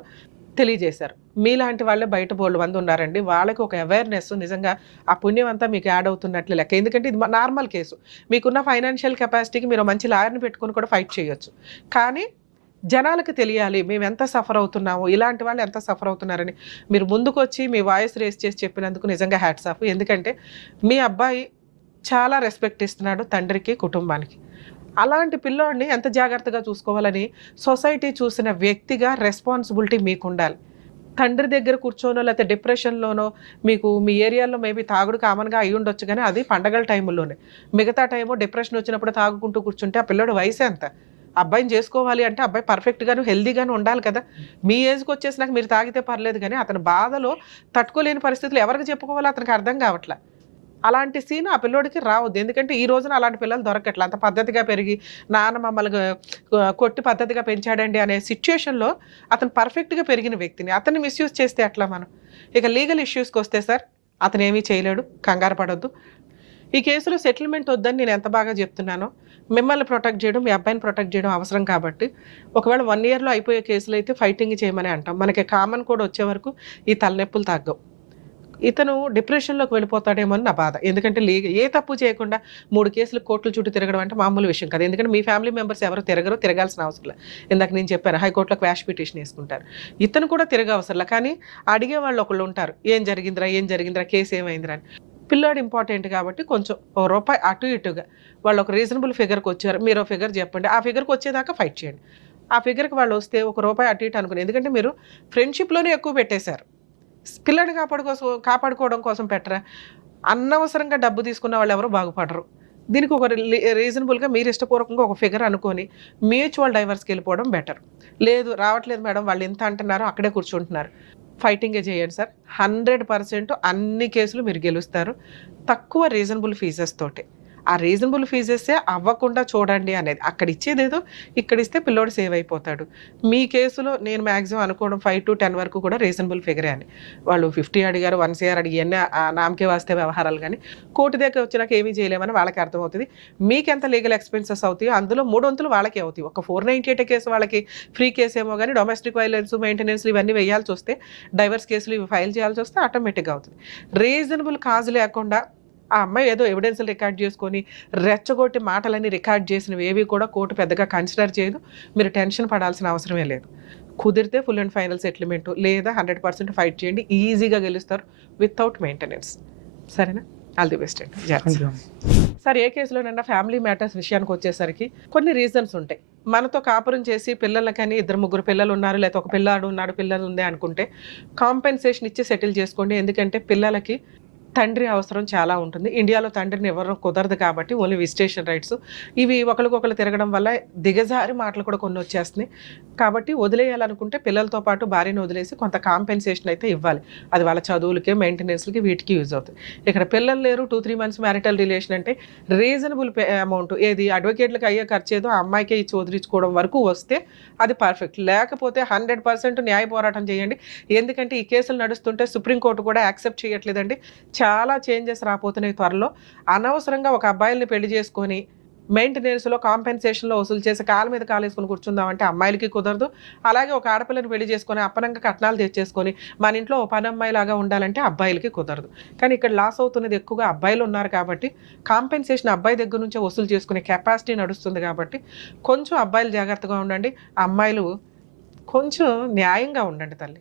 తెలియజేశారు. మీలాంటి వాళ్ళే బయట బోల్డ్ మంది ఉన్నారండి. వాళ్ళకి ఒక అవేర్నెస్ నిజంగా ఆ పుణ్యం అంతా మీకు యాడ్ అవుతున్నట్లు లెక్క. ఎందుకంటే ఇది నార్మల్ కేసు. మీకున్న ఫైనాన్షియల్ కెపాసిటీకి మీరు మంచి లాయర్ని పెట్టుకుని కూడా ఫైట్ చేయొచ్చు. కానీ జనాలకు తెలియాలి మేము ఎంత సఫర్ అవుతున్నాము, ఇలాంటి వాళ్ళు ఎంత సఫర్ అవుతున్నారని మీరు ముందుకొచ్చి మీ వాయిస్ రేస్ చేసి చెప్పినందుకు నిజంగా హ్యాట్స్ ఆఫ్. ఎందుకంటే మీ అబ్బాయి చాలా రెస్పెక్ట్ ఇస్తున్నాడు తండ్రికి, కుటుంబానికి. అలాంటి పిల్లోడిని ఎంత జాగ్రత్తగా చూసుకోవాలని సొసైటీ చూసిన వ్యక్తిగా రెస్పాన్సిబిలిటీ మీకు ఉండాలి. తండ్రి దగ్గర కూర్చోనో లేకపోతే డిప్రెషన్లోనో మీకు మీ ఏరియాలో మేబీ తాగుడు కామన్గా అయి ఉండొచ్చు, కానీ అది పండగల టైంలోనే. మిగతా టైము డిప్రెషన్ వచ్చినప్పుడు తాగుకుంటూ కూర్చుంటే ఆ పిల్లోడి వయసు ఎంత? అబ్బాయిని చేసుకోవాలి అంటే అబ్బాయి పర్ఫెక్ట్గాను హెల్దీగాను ఉండాలి కదా. మీ ఏజ్కి వచ్చేసినాక మీరు తాగితే పర్లేదు, కానీ అతని బాధలో తట్టుకోలేని పరిస్థితులు ఎవరికి చెప్పుకోవాలో అతనికి అర్థం కావట్లే. అలాంటి సీన్ ఆ పిల్లోడికి రావద్దు. ఎందుకంటే ఈ రోజున అలాంటి పిల్లలు దొరకట్లే. అంత పద్ధతిగా పెరిగి నాన్న మమ్మల్ని కొట్టి పద్ధతిగా పెంచాడండి అనే సిచ్యుయేషన్లో అతను పర్ఫెక్ట్గా పెరిగిన వ్యక్తిని అతన్ని మిస్యూజ్ చేస్తే ఎట్లా మనం? ఇక లీగల్ ఇష్యూస్కి వస్తే సార్, అతను ఏమీ చేయలేడు, కంగారు పడొద్దు. ఈ కేసులో సెటిల్మెంట్ వద్దని నేను ఎంత బాగా చెప్తున్నానో, మిమ్మల్ని ప్రొటెక్ట్ చేయడం, మీ అబ్బాయిని ప్రొటెక్ట్ చేయడం అవసరం కాబట్టి ఒకవేళ 1 yearలో అయిపోయే కేసులు అయితే ఫైటింగ్ చేయమని అంటాం. మనకి కామన్ కూడా వచ్చే వరకు ఈ తలనొప్పులు తగ్గవు. ఇతను డిప్రెషన్లోకి వెళ్ళిపోతాడేమో అని నా బాధ. ఎందుకంటే ఏ తప్పు చేయకుండా 3 కేసులు కోర్టుల చుట్టూ తిరగడం అంటే మామూలు విషయం కాదు. ఎందుకంటే మీ ఫ్యామిలీ మెంబర్స్ ఎవరు తిరగాల్సిన అవసరం లేదు. ఇందాక నేను చెప్పాను, హైకోర్టులో క్వాష్ పిటిషన్ వేసుకుంటారు. ఇతను కూడా అవసరం. కానీ అడిగే వాళ్ళు ఒకళ్ళు ఉంటారు, ఏం జరిగిందిరా కేసు ఏమైందిరా అని. పిల్లాడు ఇంపార్టెంట్ కాబట్టి కొంచెం ₹1 అటు ఇటుగా వాళ్ళు ఒక రీజనబుల్ ఫిగర్కి వచ్చారు, మీరు ఫిగర్ చెప్పండి, ఆ ఫిగర్కి వచ్చేదాకా ఫైట్ చేయండి. ఆ ఫిగర్కి వాళ్ళు వస్తే ₹1 అటు ఇటు అనుకుని, ఎందుకంటే మీరు ఫ్రెండ్షిప్లోనే ఎక్కువ పెట్టేశారు. పిల్లాడిని కాపాడుకోవడం కోసం పెట్టరా? అనవసరంగా డబ్బు తీసుకున్న వాళ్ళు ఎవరు బాగుపడరు. దీనికి ఒక రీజనబుల్గా మీరు ఇష్టపూర్వకంగా ఒక ఫిగర్ అనుకొని మ్యూచువల్ డైవర్స్కి వెళ్ళిపోవడం బెటర్. లేదు రావట్లేదు మేడం, వాళ్ళు ఎంత అంటున్నారో అక్కడే కూర్చుంటున్నారు, ఫైటింగే చేయండి సార్. 100% అన్ని కేసులు మీరు గెలుస్తారు, తక్కువ రీజనబుల్ ఫీజెస్ తోటి. ఆ రీజనబుల్ ఫీజెసే అవ్వకుండా చూడండి అనేది. అక్కడ ఇచ్చేదేదో ఇక్కడ ఇస్తే పిల్లోడు సేవ్ అయిపోతాడు. మీ కేసులో నేను మ్యాక్సిమం అనుకోవడం 5 to 10 వరకు కూడా రీజనబుల్ ఫిగరే అని. వాళ్ళు 50 అడిగారు, 1 CR అడిగి ఇవన్నీ నామకే వాస్తే వ్యవహారాలు. కానీ కోర్టు దగ్గర వచ్చినాక ఏమీ చేయలేమని వాళ్ళకి అర్థమవుతుంది. మీకు ఎంత లీగల్ ఎక్స్పెన్సెస్ అవుతాయో అందులో 3 వంతులు వాళ్ళకే అవుతాయి. ఒక 498 కేసు వాళ్ళకి ఫ్రీ కేసు ఏమో, కానీ డొమెస్టిక్ వైలెన్స్, మెయింటెనెన్స్లు ఇవన్నీ వేయాల్సి వస్తే, డైవర్స్ కేసులు ఇవి ఫైల్ చేయాల్సి వస్తే ఆటోమేటిక్గా అవుతుంది. రీజనబుల్ కాజు లేకుండా ఆ అమ్మాయి ఏదో ఎవిడెన్స్లు రికార్డ్ చేసుకొని రెచ్చగొట్టి మాటలన్నీ రికార్డ్ చేసినవి ఏవి కూడా కోర్టు పెద్దగా కన్సిడర్ చేయదు. మీరు టెన్షన్ పడాల్సిన అవసరమే లేదు. కుదిరితే ఫుల్ అండ్ ఫైనల్ సెటిల్మెంట్, లేదా 100% ఫైట్ చేయండి, ఈజీగా గెలుస్తారు వితౌట్ మెయింటెనెన్స్. సరేనా? ఆల్ ది బెస్ట్ అండి. సార్, ఏ కేసులోనైనా ఫ్యామిలీ మ్యాటర్స్ విషయానికి వచ్చేసరికి కొన్ని రీజన్స్ ఉంటాయి. మనతో కాపురం చేసి పిల్లలకని 2-3 పిల్లలు ఉన్నారు, లేకపోతే ఒక పిల్లాడు ఉన్నాడు, పిల్లలు ఉంది అనుకుంటే కాంపెన్సేషన్ ఇచ్చి సెటిల్ చేసుకోండి. ఎందుకంటే పిల్లలకి తండ్రి అవసరం చాలా ఉంటుంది. ఇండియాలో తండ్రిని ఎవరు కుదరదు కాబట్టి ఓన్లీ విజిటేషన్ రైట్స్ ఇవి ఒకరికొకరు తిరగడం వల్ల దిగజారి మాటలు కూడా కొన్ని వచ్చేస్తున్నాయి. కాబట్టి వదిలేయాలనుకుంటే పిల్లలతో పాటు భార్యను వదిలేసి కొంత కాంపెన్సేషన్ అయితే ఇవ్వాలి. అది వాళ్ళ చదువులకి, మెయింటెనెన్స్కి, వీటికి యూజ్ అవుతుంది. ఇక్కడ పిల్లలు లేరు, 2-3 months మ్యారిటల్ రిలేషన్ అంటే రీజనబుల్ అమౌంట్ ఏది అడ్వకేట్లకు అయ్యే ఖర్చు ఏదో ఆ అమ్మాయికే ఇచ్చి వదిలించుకోవడం వరకు వస్తే అది పర్ఫెక్ట్. లేకపోతే 100% న్యాయ పోరాటం చేయండి. ఎందుకంటే ఈ కేసులు నడుస్తుంటే సుప్రీంకోర్టు కూడా యాక్సెప్ట్ చేయట్లేదండి. చాలా చేంజెస్ రాబోతున్నాయి త్వరలో. అనవసరంగా ఒక అబ్బాయిల్ని పెళ్లి చేసుకొని మెయింటెనెన్స్లో, కాంపెన్సేషన్లో వసూలు చేసి కాళ్ళ మీద కాలేసుకొని కూర్చుందామంటే అమ్మాయిలకి కుదరదు. అలాగే ఒక ఆడపిల్లని పెళ్లి చేసుకొని అప్పనంగా కట్నాలు తెచ్చేసుకొని మన ఇంట్లో ఓ పని అమ్మాయిలాగా ఉండాలంటే అబ్బాయిలకి కుదరదు. కానీ ఇక్కడ లాస్ అవుతున్నది ఎక్కువగా అబ్బాయిలు ఉన్నారు కాబట్టి కాంపెన్సేషన్ అబ్బాయి దగ్గర నుంచే వసూలు చేసుకునే కెపాసిటీ నడుస్తుంది కాబట్టి కొంచెం అబ్బాయిలు జాగ్రత్తగా ఉండండి, అమ్మాయిలు కొంచెం న్యాయంగా ఉండండి తల్లి.